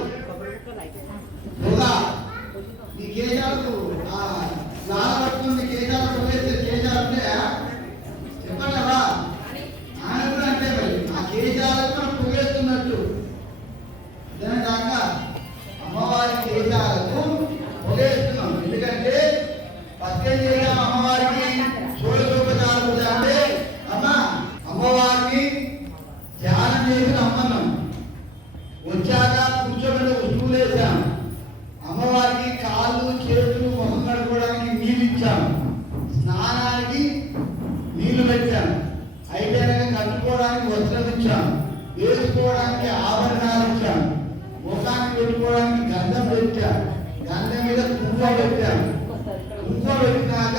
నీ కేశాలకు స్నానం పట్టుకుని కేశాలకు వేస్తే కేశాలు ఉంటాయా చెప్పండివా ఆయన కూడా అంటే మరి ఆ కేశాలకు మనం పొగేస్తున్నట్టు దాని కాక అమ్మవారి కేశాలకు పొగేస్తున్నాం. ఎందుకంటే పత్యం చేసాం అమ్మవారికి షోడశోపచార పూజ అంటే అమ్మవారిని ధ్యానం చేసి రమ్మన్నాం. వచ్చాక కూర్చోబెట్టి వస్తువులు వేసాం. అమ్మవారికి కాళ్ళు చేతులు మొహం కడుక్కోవడానికి నీళ్ళు ఇచ్చాం. స్నానానికి నీళ్లు పెట్టాం. అయిపోయాక కట్టుకోవడానికి వస్త్రం ఇచ్చాం. వేసుకోవడానికి ఆభరణాలు ఇచ్చాం. ముఖానికి పెట్టుకోవడానికి గంధం పెట్టాం. గంధం మీద కుంకుమ పెట్టాం. కుంకుమ పెట్టినాక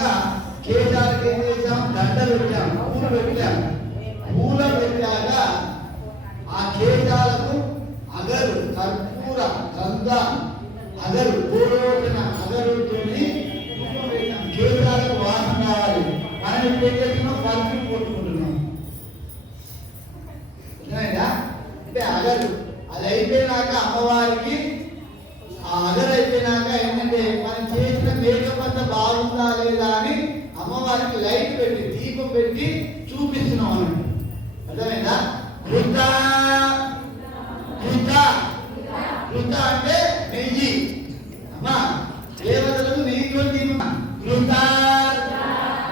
కేశాలకు ఏం చేసాం? దండ పెట్టాం. పూలు పెట్టాం. పూల పెట్టాక ఆ కేశాలకు అగరు కర్పూర గంధ అగరు గోరోచన అగరుతోని కేశాలకు వాసన కావాలి. మనం ఇప్పుడు ఏం చేస్తున్నాం? పర్ఫ్యూమ్ కొట్టుకుంటున్నాం. అంటే అగరు అది అయిపోయినాక అమ్మవారికి ఆ అగరు అయిపోయినాక ఏంటంటే మనం చేసిన మేకప్ అంతా బాగుందా లేదా అని అమ్మవారికి లైట్ పెట్టి దీపం పెట్టి చూపిస్తున్నాం అన్నట్టు. అర్థమైందా? వృద్ధ వృద్ధ వృద్ధ అంటే నెయ్యి. అమ్మా దేవతలకు నెయ్యితో దీపం. వృద్ధ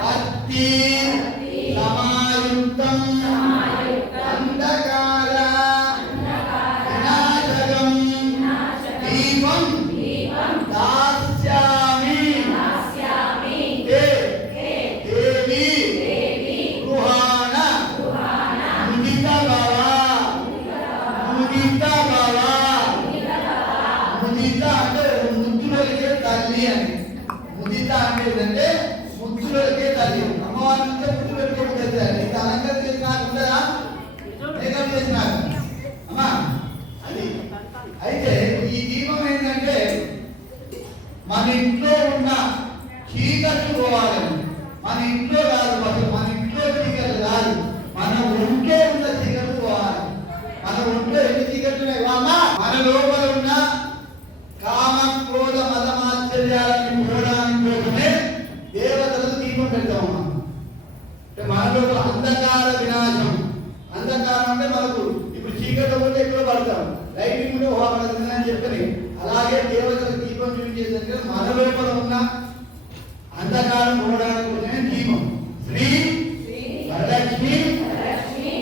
భక్తి సమాయుక్తం అంధకార వినాశకం దీపం దాస్యామి దేవి గృహాణ ముదిత భవ ముదిత భవ. ముదిత అంటే ముద్దులకే తల్లి అని. ముదిత అంటే ఏంటంటే ముద్దులకే తల్లి. అమ్మవారి నుంచి ముద్దులకే ఉంటుంది. ఇంకా అలంకరణ చేసినాక ఉండదా? మేకప్ చేసినాక అమ్మా అది. అయితే ఈ దీపం ఏంటంటే మన ఇంట్లో ఉన్న చీకట్లు పోవాలని. మన ఇంట్లో కాదు, అసలు మన ఇంట్లో చీకట్లు కాదు, మన ఒంట్లో ఉన్న చీకట్లు పోవాలి. మన ఒంట్లో ఎన్ని చీకట్లు ఉన్నాయి? మన లోపల ఉన్న కామ క్రోధ మదమాశ్చర్యాలని పోవడానికి కోసమే దేవతలకు దీపం పెడతామమ్మా. అంటే మన లోపల అంధకార వినాశం. అంధకారం అంటే మనకు ఇప్పుడు చీకట్లో ఉంటే ఎక్కడో పడతాం, లైటింగ్ ఉంటే పడుతుంది అని చెప్పని అలాగే దేవతలకు దీపం చూపించేదంటే మన లోపల ఉన్న అంధకారం పోవడానికి కోసమే దీపం. శ్రీ వరలక్ష్మి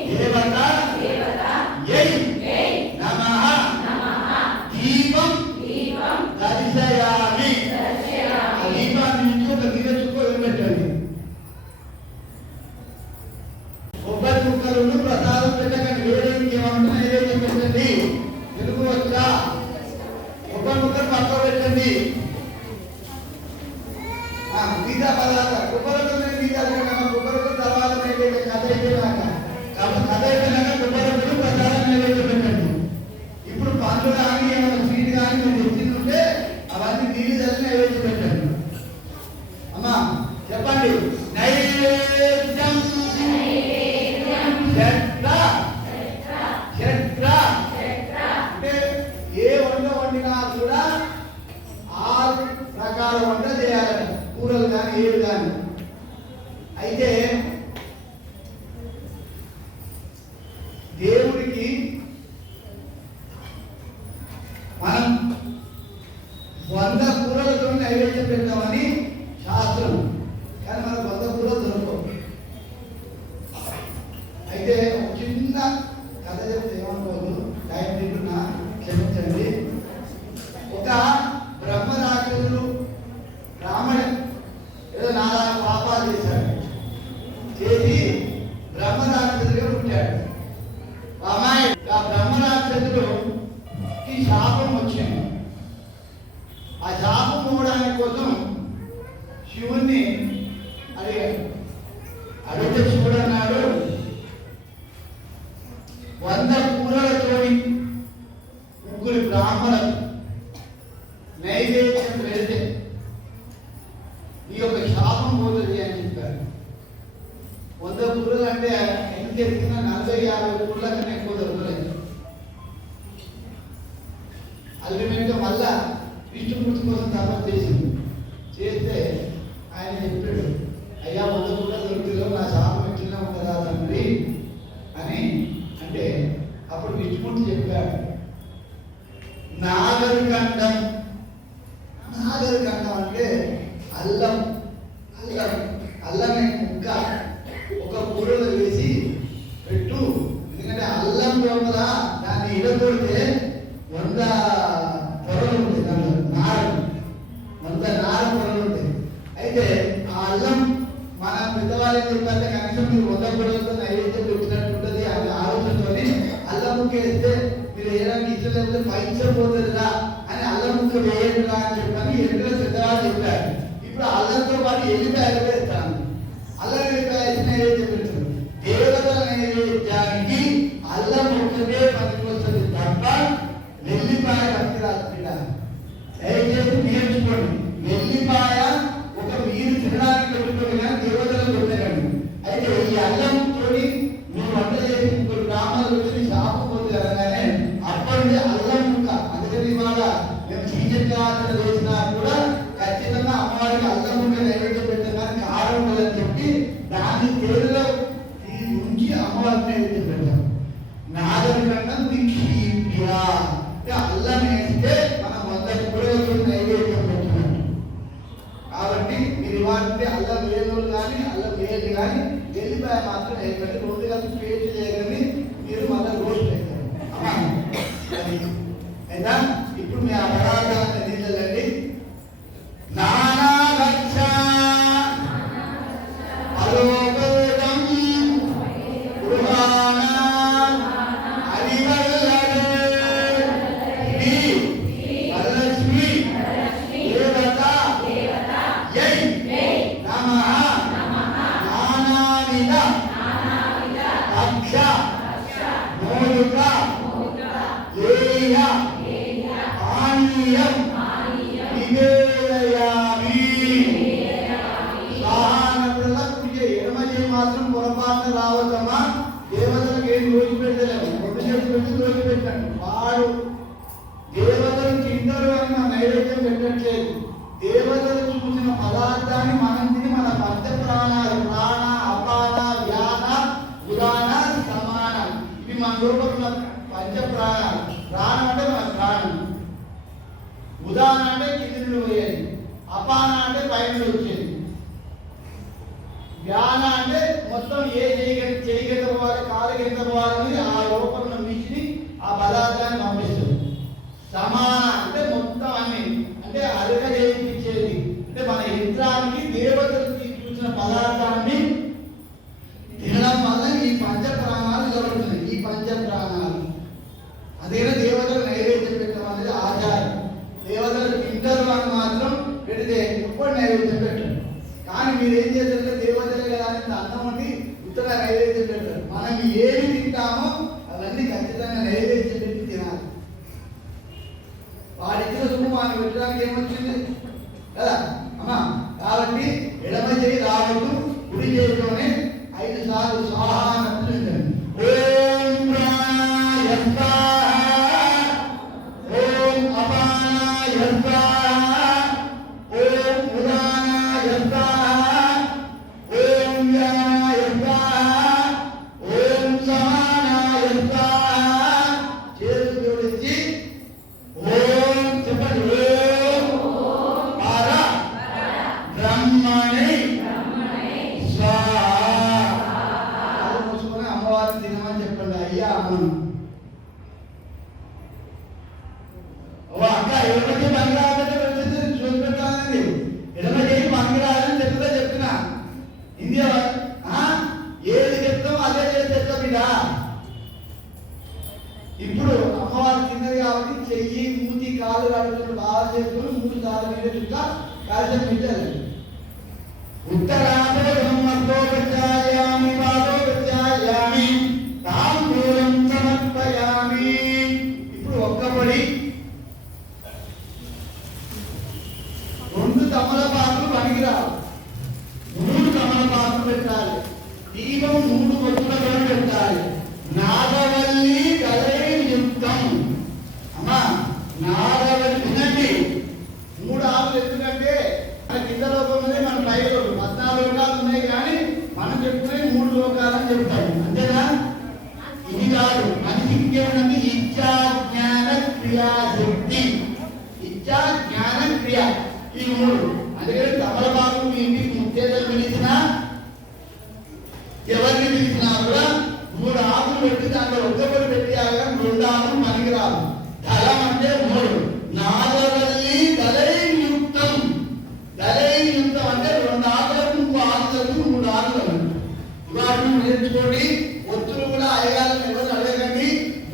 దేవత యై నమః దీపం దర్శయామి. ఆ దీపాన్ని నుంచి ఒక గిన్నె చుక్క వదిలిపెట్టండి. కొబ్బరి ముక్కలు ప్రసాదం పెట్టకండి. వేరే ఇంకేమన్నా నైవేద్యం పెట్టండి. తెలుగు వచ్చా? కొబ్బరి ముక్కలు పక్కన పెట్టండి. మిగతా పదార్థాలు కొబ్బరి మిగతా కొబ్బరి తర్వాత నైవేద్యం కథ అయిపోయినాక కథ అయిపోయినాక కొబ్బరి ప్రసాదం నైవేద్యం పెట్టండి. ఇప్పుడు పండ్లు కానీ ఏమైనా స్వీట్ కానీ మీరు తెచ్చిందంటే అవన్నీ నీళ్ళు చల్లి నైవేద్యం పెట్టండి. అమ్మా చెప్పండి. నైవేద్యం అంటే ఏ వంట వండినా కూడా 6 రకాల వంట చేయాలట. కూరలు కానీ ఏవి కానీ. అయితే దేవుడికి మనం 100 కూరలతో నైవేద్యం పెడతామని శాస్త్రం. కానీ మనకు 100 కూరలు దొరకవు. అయితే ఒక చిన్న కథ చెప్తే ఏమనుకోదు, టైం తింటున్నా క్షమించండి. ఒక బ్రహ్మ రాక్షసుడు రాముడు ఏదో 4 పాపాలు చేశాడు. చేసి కూరలు అంటే ఎంత ఎత్తుకున్నా 40-50 కూరల కన్నా ఎక్కువ దొరకలేదు. అల్టిమేట్గా మళ్ళా విష్ణుమూర్తి కోసం తపస్సు చేస్తే ఆయన చెప్పాడు, అయ్యా 100 కూరలు దొరుకుతుందో నా శాపం ఎట్లా ఉంటుందా తండ్రి అని అంటే, అప్పుడు విష్ణుమూర్తి చెప్పాడు, నాగరికండం అంటే అల్లం అనే ముక్క ఒక కూరలో వేసి పెట్టు. ఎందుకంటే అల్లం లోపల దాన్ని ఇడగొడితే 100 పొరలు ఉంటాయి, దాంట్లో 100 పొరలు ఉంటాయి. అయితే ఆ అల్లం మన పెద్దవాళ్ళు ఏం చెప్పారంటే కనీసం మీరు 100 పొరలతో నైవేద్యం పెట్టినట్టు ఉంటుంది అనే ఆలోచనతో అల్లం ముక్క వేస్తే మీరు వేయడానికి ఇష్టం లేకపోతే పైసపోతుందిరా అని అల్లం ముక్క వేయండిరా అని చెప్పని ఎక్కడ పెద్దవాళ్ళు చెప్పారు. ఇప్పుడు అల్లంతో పాటు ఎల్లిపాయలు వేస్తాను. అల్లం ఎల్లిపాయ నైవేద్యం పెడతారు. దేవతల నైవేద్యానికి అల్లం ముక్కనే పనికి వస్తుంది తప్ప వెల్లిపాయ పనికి రాదు. దయచేసి నేర్చుకోండి. వెల్లిపాయ ఒక మీరు తినడానికి పెట్టుకోండి కానీ దేవతలకు పెట్టకండి. అయితే ఈ అల్లంతో మీరు వంట చేసి 3 గ్రామాలు వచ్చి శాపం పోతుంది అనగానే అప్పటి అల్లం ముక్క. అందుకని ఇవాళ మేము చీచక్రాచన చేసినా కూడా ఖచ్చితంగా అమ్మవారికి అల్లం ముక్క నైవేద్యం పెట్టడానికి కారణం ఉందని చెప్పి దాన్ని తేలిలో ఉంచి అమ్మవారికి నైవేద్యం పెట్టాం. నాగరికంగా అల్లం వేస్తే మనం 100 కూరలతో నైవేద్యం పెట్టినట్టు. కాబట్టి మీరు వాటిని అల్లం వేయనోళ్ళు కానీ అల్లం వేయలు కానీ వెల్లిపాయ మాత్రం వేయకండి. 2 కలిపి పేస్ట్ చేయగానే మీరు మళ్ళీ రోస్ట్ వేస్తారు. అయితే ఇప్పుడు మీ అపరాధాన్ని నీళ్ళండి. నానా లక్ష అలోకం గృహాణ అరివల్లడే వరలక్ష్మి దేవత యై నమః నానావిధ అక్ష మోదుక లేయ పానీయం నివేదయామి. సాహానప్పుడల్లా పూజ ఎడమ చేయి మాత్రం పొరపాటున రావద్దమ్మా. దేవతలకు ఏం రోజు పెట్టలేము. 2 చేతులు పెట్టి రోజు పెట్టండి. వాడు దేవతలు తింటారు అని మన నైవేద్యం పెట్టట్లేదు. దేవతలు చూసిన పదార్థాన్ని మనం తిని మన పంచ ప్రాణాలు ప్రాణ అపాన వ్యాన ఉదాన సమాన ఇవి మన లోపల ఉన్న పంచ ప్రాణాలు. ప్రాణం అంటే మన ప్రాణం, ఉదాన అంటే కింది నుండి పోయేది, అపాన అంటే పైన వచ్చేది, వ్యాన అంటే మొత్తం ఏ చేయగత పోవాలి కాలు కింద పోవాలని ఆ లోపల ఉన్న మిషిని ఆ పదార్థాన్ని పంపిస్తుంది. సమాన అంటే మొత్తం అన్ని అంటే అరగ చేయించేది. అంటే మన యంత్రానికి దేవతలకి చూసిన పదార్థాన్ని తినడం వల్ల ఈ పంచ ప్రాణాలు జరుగుతుంది. ఈ పంచ ప్రాణాలు అదేనా దేవతలు నైవేద్యం పెట్టడం అనేది ఆచారం. దేవతలు తింటారు అని మాత్రం పెడితే ఎప్పుడు నైవేద్యం పెట్టారు. కానీ మీరు ఏం చేస్తారంటే దేవతలే కదా అని అన్నం వండి ఉత్తర నైవేద్యం పెట్టారు. మనం ఏమి తింటామో అవన్నీ ఖచ్చితంగా నైవేద్యం పెట్టి తినాలి. వాడిచ్చిన సొమ్ము మనం పెట్టడానికి ఏమొచ్చింది కదా అమ్మా. కాబట్టి ఎడమ చేయి రావద్దు, కుడి చేతిలోనే 5 సార్లు స్వాహా నచ్చుతుంది. ఓం ప్రాణాయ స్వాహా, ఓం అపానాయ స్వాహా, ఓం ఉదానాయ స్వాహా, ఓం వ్యానాయ స్వాహా, ఓం సమానాయ స్వాహా. చేతులు జోడించి ఓం చెప్పండి. ఓం పర బ్రహ్మణి స్వాహా. మూసుకొని అమ్మవారిని తినమని చెప్పండి. అయ్యా అమ్మను అక్క ఎడమ చేయి పనికిరాదంటే చూసి పెట్టాలని ఎడమ చేయి పనికిరాదని చెప్తున్నా. ఇండియా ఏది చెప్తాం అదే చేసి చెప్తాం బిడ్డ. ఇప్పుడు అమ్మవారి తిన్నది కాబట్టి చెయ్యి మూతి కాలు అడుగులు బాగా చేసుకుని 3 సార్లు మీద చుట్టా కాల్చం పెట్టాలి. ఉత్తరాభో బ్రహ్మతో ప్రత్యాయామి పాదో ప్రత్యాయామి తాంబూలం సమర్పయామి. ఇప్పుడు ఒక్కపడి 2 తమలపాకులు పనికిరావు, 3 తమలపాకులు పెట్టాలి. దీపం 3 ఒత్తులతో పెట్టాలి. నాగవల్లి కలయుక్తం. అమ్మా నాగవల్లి వినండి, 3 ఆకులు ఎందుకంటే మన కింద లోకం ఉంది, మన పై లోకం 14 లోకాలు ఉన్నాయి, కానీ మనం చెప్పుకునే 3 లోకాలని చెప్తాము, అంతేనా? ఇది కాదు, మనిషికి ఇంకేముందంటే ఇచ్చా జ్ఞాన క్రియాశక్తి. ఇచ్చా జ్ఞాన క్రియ, ఈ 3. అందుకని తమలపాకు మీ ఇంటికి ముత్తేజలు పిలిచినా ఎవరిని పిలిచినా కూడా 3 ఆకులు పెట్టి దాంట్లో ఒక్కటి పెట్టి 2 ఆకులు పనికి రాదు. దళం అంటే 3. నాగవల్లి దళయుక్తం. దళయుక్తం అంటే 2 ఆకులకు 3 ఆకులకు 3 ఆకులు. వాటిని నేర్చుకోండి. ఒత్తులు కూడా అయ్యాలని ఎవరు అడగండి.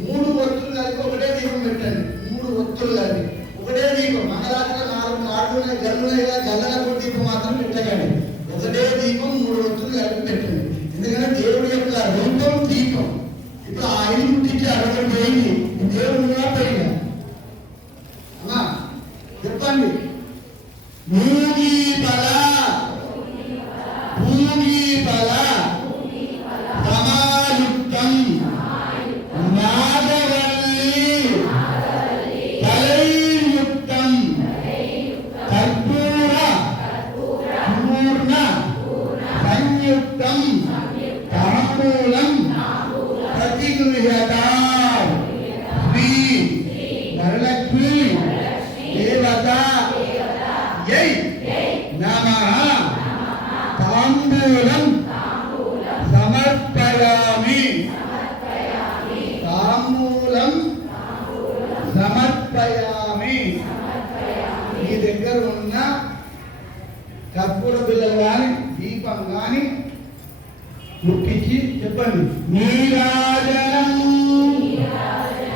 3 ఒత్తులు కలిపి ఒకటే దీపం పెట్టండి. 3 ఒత్తులు కలిపి ఒకటే దీపం. మంగళాత్ర 4 ఆడుకునే గల్లులుగా గల్లలకు దీపం మాత్రం పెట్టకండి. ఒకటే దీపం 3 ఒత్తులు కలిపి పెట్టండి. ఎందుకంటే దేవుడు యొక్క రూపం దీపం. ఇప్పుడు ఆ 5 ముట్టించి అడగడం పోయింది, దేవుడు పోయినా అమ్మా చెప్పండి. భూమి బల సమాయుక్తం నాగవల్లి కలయుక్తం కర్పూర పూర్ణ సంయుక్తం తాంబూలం ప్రతిగృహ్యతా శ్రీ వరలక్ష్మి దేవత జై నమః తాంబూలం సమర్పయామి. తాంబూలం సమర్పయామి. మీ దగ్గర ఉన్న కర్పూర బిళ్ళలు కానీ దీపం కానీ ముట్టించి చెప్పండి. నీరాజనం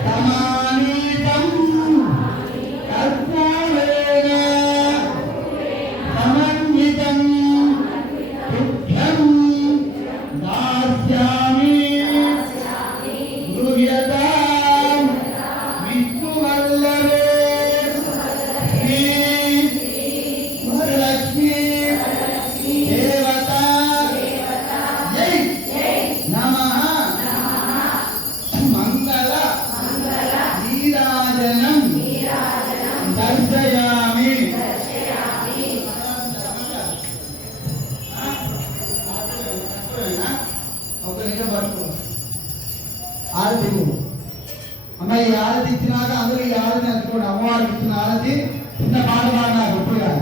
సమానీతం కర్పూరేణ సమన్వితం తుభ్యం దాస్యామి గృహ్యతాం విష్ణువల్లభే శ్రీ వరలక్ష్మి దేవత జై నమః మంగళ నీరాజనం దర్శయామి. ఒక నిమిషం పడుకో. ఆరతి అమ్మ, ఈ ఆరతి ఇచ్చినాక అందరూ ఈ ఆరతి అందుకోండి. అమ్మవారికి ఇచ్చిన ఆరతి చిన్న పాట పాడినారు ఎప్పుడుగా.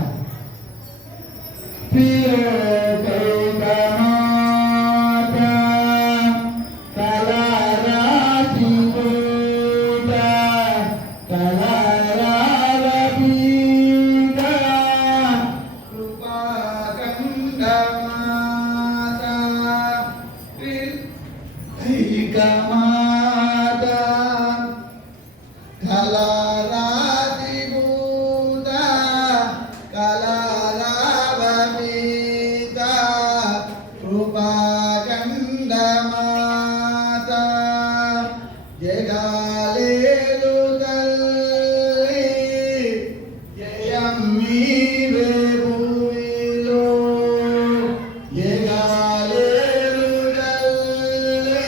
జగాలేలు తల్లి జయం మీవే భూమిలో. జగాలేలు తల్లి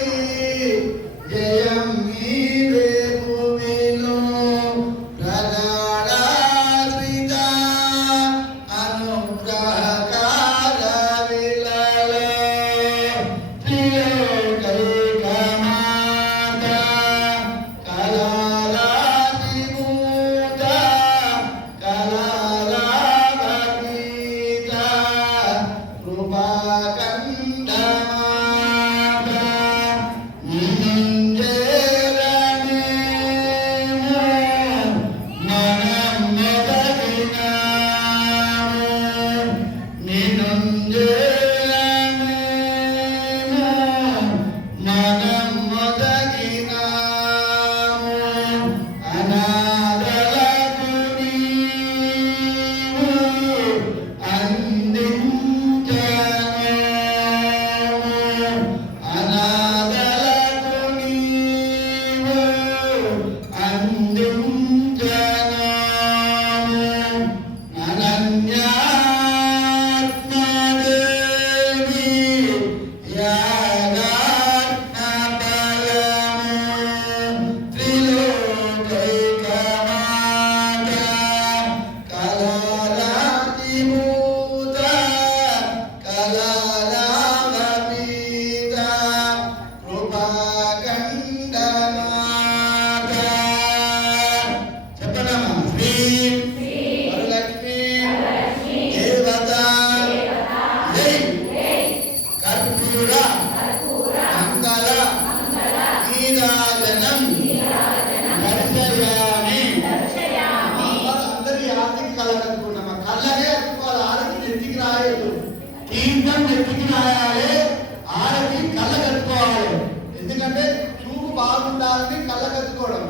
బాగుండాలని కళ్ళకత్తుకోవడం.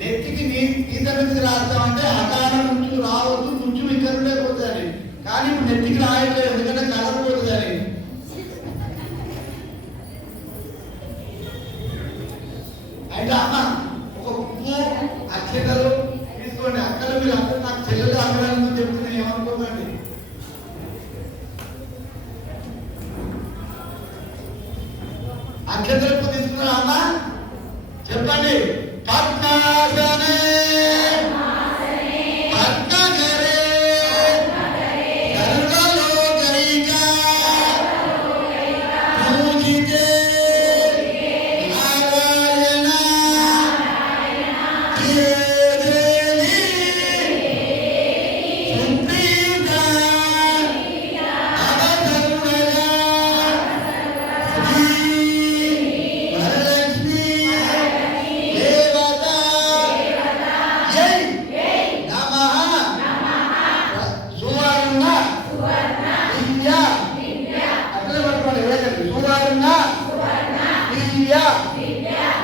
నెత్తికి ఈత నుంచి రాస్తామంటే అకారం నుంచి రావద్దు, నుంచి ఇక్కడ నుండే పోతుంది. కానీ ఇప్పుడు నెత్తికి రాయట్లేదు, ఎందుకంటే కలర్ పోతుంది అని. అయితే అమ్మ ఒక ఉప్పు అక్షతలు తీసుకోండి. అక్కడ మీరు అందరూ నాకు చెల్లెలు అక్కడాలని చెప్తున్నాయి, ఏమనుకోకండి. అక్షతలు తీసుకున్నా అమ్మ చెప్పండి. పద్మాసనే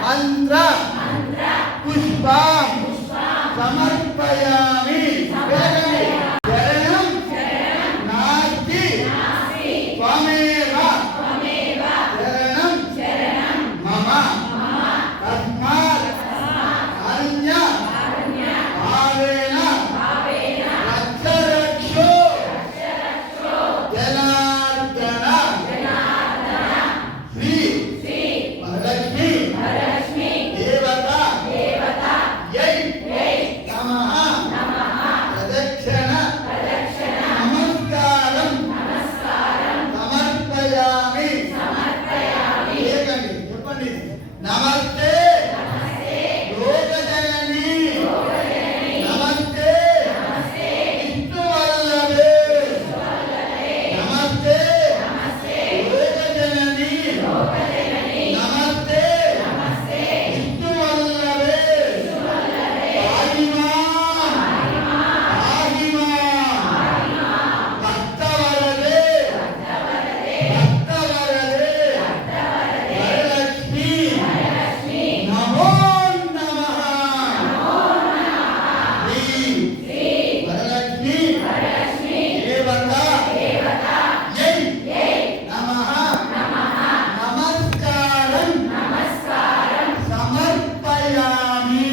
మంత్ర పుష్పం సమర్పయామి. శరణం నాస్తి త్వమేవ శరణం మమ తస్మాత్ అన్య భావేన రక్ష రక్షో జనార్దన శ్రీ వరలక్ష్మి దేవత యై నమః ప్రదక్షిణ నమస్కారం సమర్పయామి. ఏకండి చెప్పండి. నమస్తే లోకజనని నమస్తే విష్ణువల్లభే నమస్తే లోకజనని నమస్తే విష్ణువల్లభే పాహిమా భక్తవరదే వరలక్ష్మి నమో నమః. శ్రీ వరలక్ష్మి దేవత యై నమః నమస్కారం సమర్పయామి.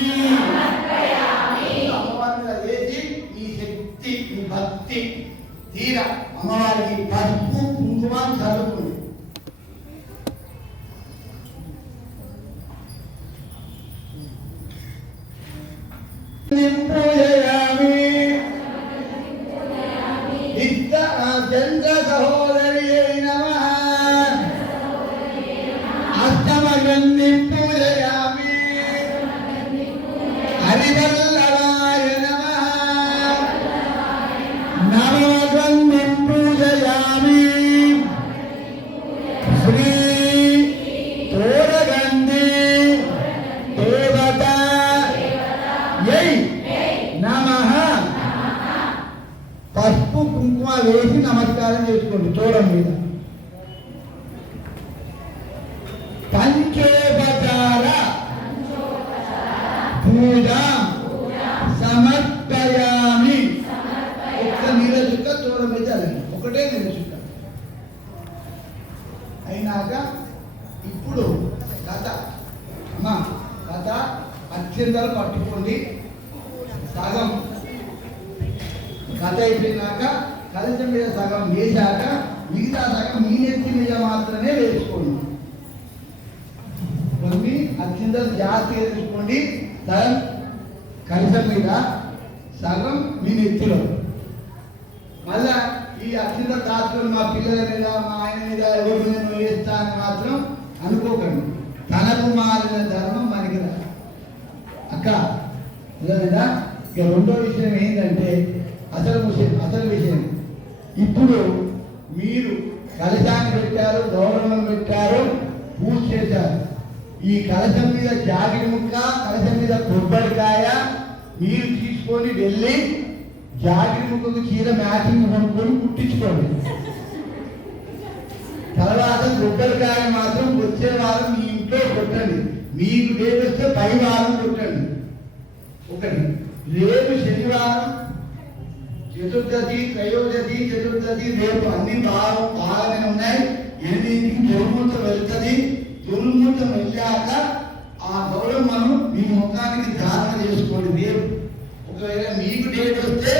అమ్మవారి మీద వేసి మీ శక్తి మీ భక్తి తీర అమ్మవారికి పసుపు కుంకుమ చదువుకుంది. పూజయామి చంద్ర సహోదర్యై నమః. అష్టమగన్నిం పూజయామి. హరివల్లభాయ నమః. నవమగన్నిం పూజయామి. శ్రీ తోరగంధి దేవత యై నమః. పసుపు కుంకుమ వేసి నమస్కారం చేసుకోండి తోరం మీద. పంచోపచార పూజ సమర్పయామి. ఒక్క నీళ్ళ చుక్క తోరం మీద చల్లండి, ఒకటే నీళ్ళ చుక్క. అయినాక ఇప్పుడు కథ అమ్మా కథ అత్యంతలు పట్టుకోండి. సగం కథ అయిపోయినాక కలశం మీద సగం వేశాక మిగతా సగం మీ నెత్తి మీద మాత్రమే వేసుకోండి. కొన్ని అత్యంతలు జాస్తి వేసుకోండి. సగం కలశం మీద సగం మీ నెత్తిలో. మళ్ళా ఈ అత్యంతలు దాచుకొని మా పిల్లల మీద మా ఆయన మీద ఎవరి మీద వేస్తా అని మాత్రం అనుకోకండి. తనకు మారిన ధర్మం మనకి రా అక్క లేదా. ఇక రెండో విషయం ఏంటంటే అసలు విషయం ఇప్పుడు మీరు కలశాన్ని పెట్టారు, గౌరవం పెట్టారు, పూజ చేశారు. ఈ కలశం మీద జాగిరి ముక్క, కలశం మీద కొబ్బరికాయ మీరు తీసుకొని వెళ్ళి జాగిరి ముక్కకు చీర మ్యాచింగ్ కొనుక్కొని కుట్టించుకోండి. తర్వాత కొబ్బరికాయ మాత్రం వచ్చే వారం మీ ఇంట్లో కొట్టండి. మీకు డేట్ వస్తే పై వారం కొట్టండి. ఒకటి రేపు శనివారం చతుర్థి, త్రయోదశి, చతుర్థి రేపు అన్ని బాగానే ఉన్నాయి. 8ంటికి దుర్ముహూర్తం వెళ్తుంది. దుర్ముహూర్తం వెళ్ళాక ఆ గౌరవం మనం మీ ముఖానికి ధారణ చేసుకోండి. రేపు ఒకవేళ మీకు డేట్ వస్తే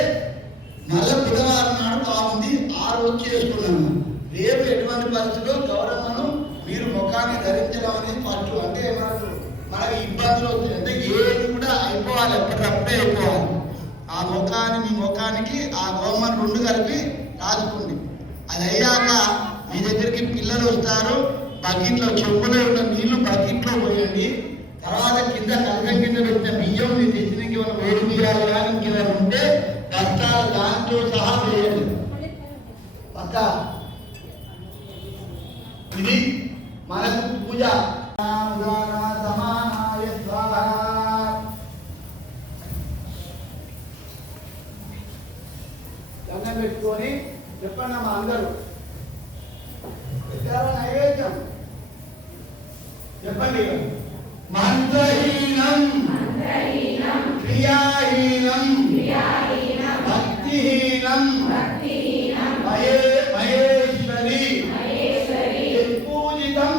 మళ్ళీ బుధవారం నాడు బాగుంది, ఆ రోజు చేసుకున్నాము. రేపు ఎటువంటి పరిస్థితుల్లో గౌరవను మీరు ముఖాన్ని ధరించడం అనేది ఫస్ట్. అంటే మనకి ఇబ్బందులు వస్తాయి. అంటే ఏది కూడా అయిపోవాలి, ఎప్పటికప్పుడే అయిపోవాలి. ఆ ముఖాన్ని మీ ముఖానికి ఆ గౌరవం 2 కలిపి రాసుకోండి. అది అయ్యాక మీ దగ్గరికి పిల్లలు వస్తారు. బకెట్లో చెప్పులో ఉన్న నీళ్లు బకెట్లో పోయండి. తర్వాత కింద కలకం కింద పెట్టిన బియ్యం మీ తెచ్చినకి మనం వేడి బియ్యాలు కానీ ఇంకేమైనా ఉంటే బస్తాలు దాంతో సహా వేయండి. పక్క ఇది మనకు పూజ. సమానాయ స్వాహ. దండం పెట్టుకొని చెప్పండి అమ్మా అందరూ. నైవేద్యం చెప్పండి. మంత్రహీనం క్రియాహీనం భక్తిహీనం మహేశ్వరి పూజితం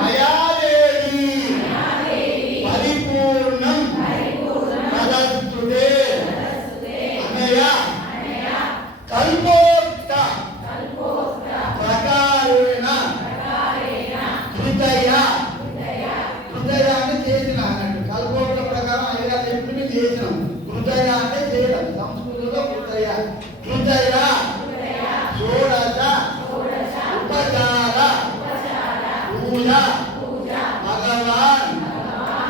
మయాదేవి పరిపూర్ణం తదస్తుతే అనయా కల్పోక్త ప్రకారేణ హృదయ అంటే చేసిన అన్నట్టు. కల్పోక్త ప్రకారం అయ్యా చెప్పింది చేసినాం. హృదయ అంటే చేయడం. సంస్కృతంలో హృదయ షోడశ ఉపచార పూజ భగవాన్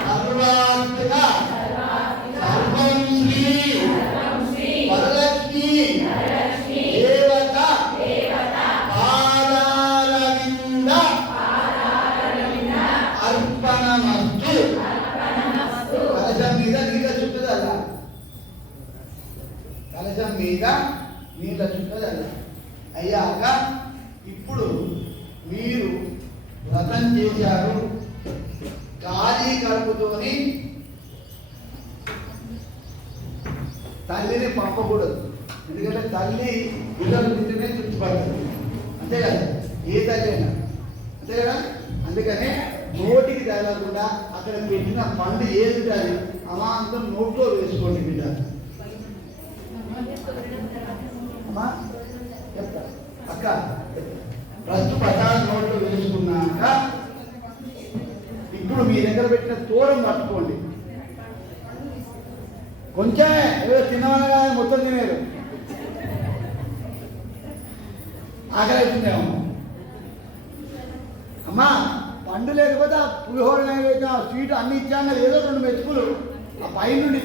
సర్వాత్మక సర్వం శ్రీ వరలక్ష్మి దేవత పాదారవింద అర్పణమస్తు. కలశం మీద నీళ్ళ చుట్టదల్ల. కలశం మీద నీళ్ళ చుట్టదల్ల. అయ్యాక ఇప్పుడు మీరు వ్రతం చేశారు. ఖాళీ కడుపుతోని తల్లిని పంపకూడదు. ఎందుకంటే తల్లి పిల్లలు తింటేనే తృప్తిపడుతుంది. అంతే కదా, ఏ తల్లి అయినా అంతే కదా. అందుకని నోటికి తగలకుండా అక్కడ పెట్టిన పండు ఏది అది అమాంతం నోట్లో వేసుకోండి బిడ్డ. అమ్మా చెప్తా అక్క. ఫస్ట్ పటాలు నోట్లో వేసుకున్నాక ఇప్పుడు మీ దగ్గర పెట్టిన తోరం పట్టుకోండి. కొంచెమే ఏదో తినవనగా మొత్తం తినేరు. ఆకలి అవుతుందేమో. అమ్మా పండు లేకపోతే ఆ పులిహోర నైవేద్యం ఆ స్వీట్ అన్ని ఇచ్చాక ఏదో 2 మెతుకులు ఆ పై నుండి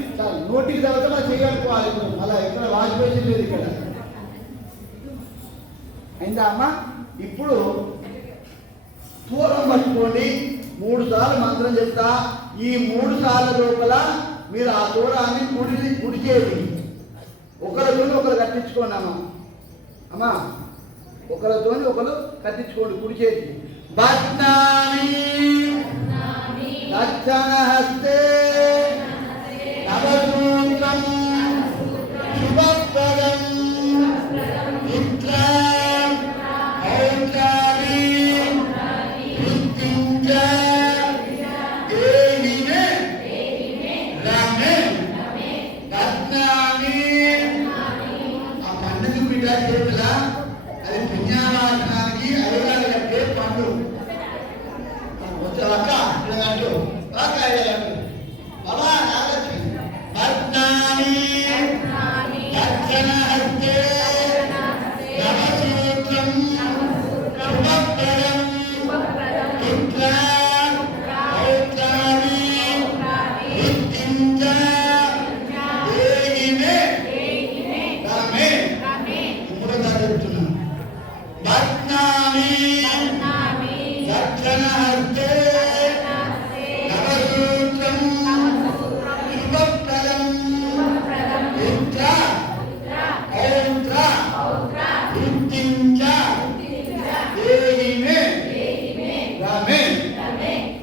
నోటికి తర్వాత మనం చేయగలుగుకోవాలి. అలా ఇక్కడ వాజ్పేసి లేదు ఇక్కడ. అయిందా అమ్మా? ఇప్పుడు పూర్వం పట్టుకోండి. 3 సార్లు మంత్రం చెప్తా. ఈ 3 సార్ల లోపల మీరు ఆ దూరాన్ని కుడి చేయండి. ఒకరితో ఒకరు కట్టించుకోండి అమ్మా. అమ్మా ఒకరితో ఒకరు కట్టించుకోండి కుడి చేతికి. బధ్నామి దక్షిణ హస్తే నవసూత్రం శుభప్రదం మిత్రం ఔకారి వృత్తించ దేవినే రమే బధ్నామి. ఆ పండుగ బిడ్డ చేతుల అది పుణ్యావాసనానికి అయ్యగారు కట్టే పండు. అక్క ఇలాగంటూ అక్క బాబా నాగలక్ష్మి బధ్నామి దక్షిణ హస్తే నవసూత్రం శుభప్రదం మిత్రం ఔకారి వృత్తించ దేవినే రమే. చెప్తున్నాను. బధ్నామి దక్షిణ హస్తే నవసూత్రం శుభప్రదం మిత్ర ఔత్ర వృత్తించ దేవినే రమే.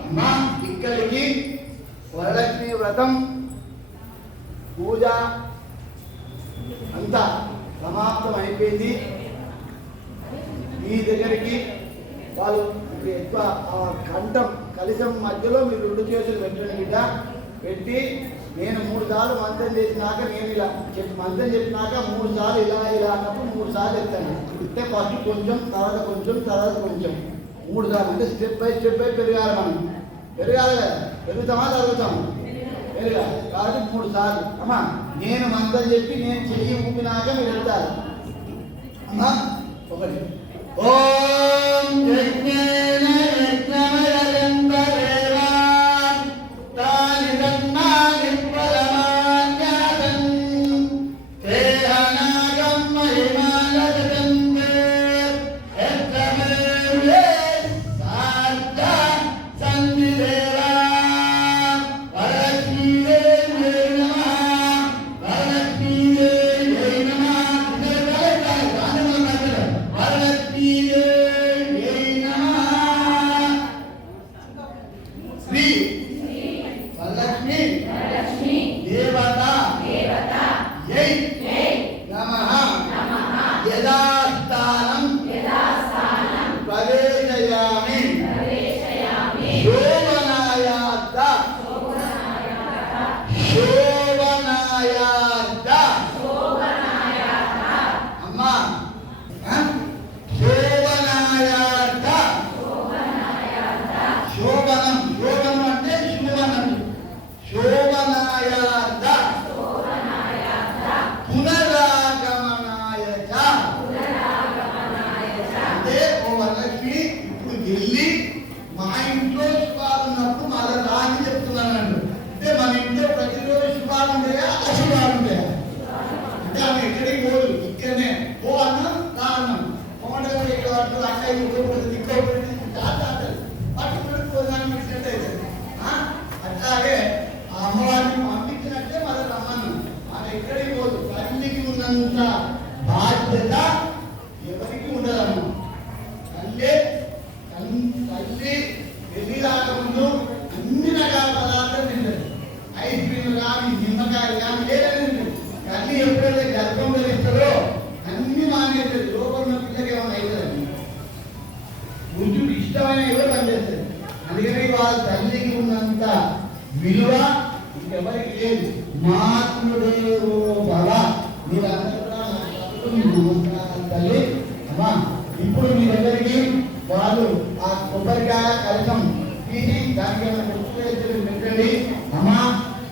అమ్మా వ్రతం పూజ అంతా సమాప్తం అయిపోయింది. మీ దగ్గరికి వాళ్ళు ఎక్కువ కంఠం కలిసం మధ్యలో మీరు 2 చేతులు పెట్టండి బిడ్డ. పెట్టి నేను 3 సార్లు మంత్రం చేసినాక నేను ఇలా మంత్రం చెప్పినాక 3 సార్లు ఇలా ఇలా అన్నప్పుడు 3 సార్లు ఎత్తాను. ఇస్తే ఫస్ట్ కొంచెం, తర్వాత కొంచెం, తర్వాత కొంచెం, 3 సార్లు. అంటే స్టెప్ బై పెరగాలి. మనం పెరగాలి కదా, పెరుగుతామా తరుగుతాము? పెరగాలి. కాబట్టి 3 సార్లు. అమ్మా నేను మంత్రం చెప్పి నేను చెయ్యి ఊపినాక మీరు వెళ్తారు. అమ్మా 1 ఓం యజ్ఞేన యజ్ఞమయంతరేవా తాని తన్నాని పరమాజ్ఞాతం తేహనాగం మహిమాగతంతే యజ్ఞమేవే సార్థ సంధిదేవా వరలక్ష్మీదే నమః వరలక్ష్మీదే నమః అట్లాగే అమ్మవారిని పంపించినట్టే మనం రమ్మను. మనం ఎక్కడికి పోదు. తల్లికి ఉన్నంత బాధ్యత ఎవరికి ఉండదమ్మా. తల్లి వెళ్ళి రాకముందు అన్ని రకాల పదార్థాలు తింటారు. ఐస్ క్రీమ్ కానీ, నిమ్మకాయలు కానీ లేదని తల్లి ఎప్పుడైతే గర్భం ధరిస్తారో అన్ని మానేస్తారు. లోపల పిల్లకి ఏమైనా అవుతుందండి. బుద్ధుడు ఇష్టమైన ఎవరు పనిచేస్తారు. అందుకని వాళ్ళ తల్లికి ఉన్నంత విలువ ఇంకెవరికి లేదు. మాతృదేవో భవ. మీరందరూ తల్లి అమ్మా. ఇప్పుడు మీ దగ్గరికి వాళ్ళు ఆ కొబ్బరికాయ కలశం తీసి దానికి పెట్టండి. అమ్మా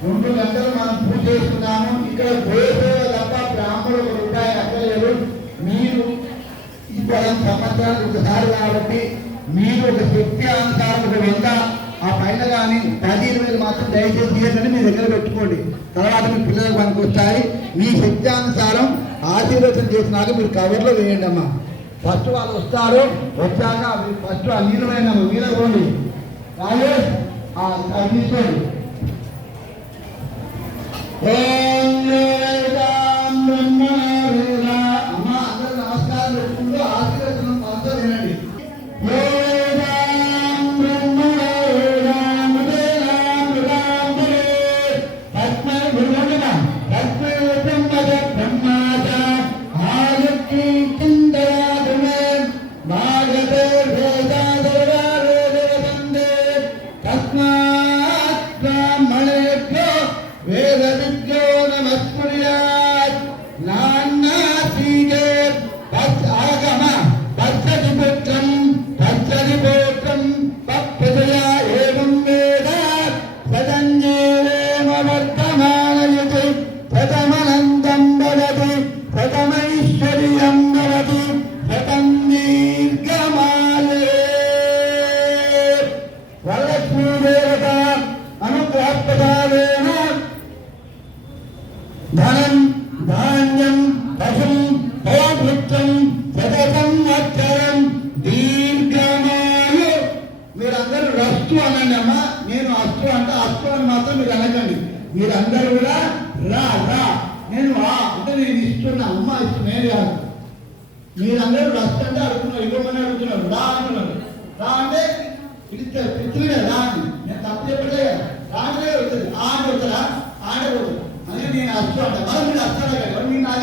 2 గంటలు మనం పూజ చేసుకున్నాము. ఇక్కడ గోసేవ తప్ప బ్రాహ్మణుడు 1 రూపాయి అక్కర్లేదు. మీరు ఈ 10 సంవత్సరాలు ఒకసారి కాబట్టి మీరు ఒక శక్తి అనుసారం 100 ఆ పైన కానీ 10,000 మాత్రం దయచేసి తీయకండి. మీ దగ్గర పెట్టుకోండి. తర్వాత మీ పిల్లలకు మనకు వస్తాయి. మీ శక్తి అనుసారం ఆశీర్వచనం చేసినాక మీరు కవర్లో వేయండి అమ్మా. ఫస్ట్ వాళ్ళు వస్తారు. వచ్చాక ఫస్ట్ ఆ నీళ్ళు వేయండి. నీళ్ళ పోండి రాజేష్ అది తీసుకోండి. అమ్మా అందరూ నమస్కారం పెట్టుకుంటూ ఆశీర్వచనం మాతో వినండి. ధనం ధాన్యం పశుం భయభృత్యం శతసంవత్సరం దీర్ఘమాయు. మీరందరూ రస్తు అనండి అమ్మా. నేను అస్తు అంటే అస్తు అని మాత్రం మీరు అనకండి. మీరందరూ కూడా రా రా. నేను అంటే నేను ఇస్తున్నా. అమ్మ ఇస్తున్నాను కాదు. మీరందరూ రస్తు అంటే అడుగుతున్నారు. ఇవ్వమని అడుగుతున్నారు. రా అంటున్నారు. రా అంటే పిలుస్తారు. పిలుచులే రా అని. నేను తప్పు చెప్పలే కదా. రానే అవుతుంది. ఆ కొడతారా ఆడ కొడతారా అందుకే నేను అస్తూ అంట మరి మీరు అస్తారా కదా మీరు నాకు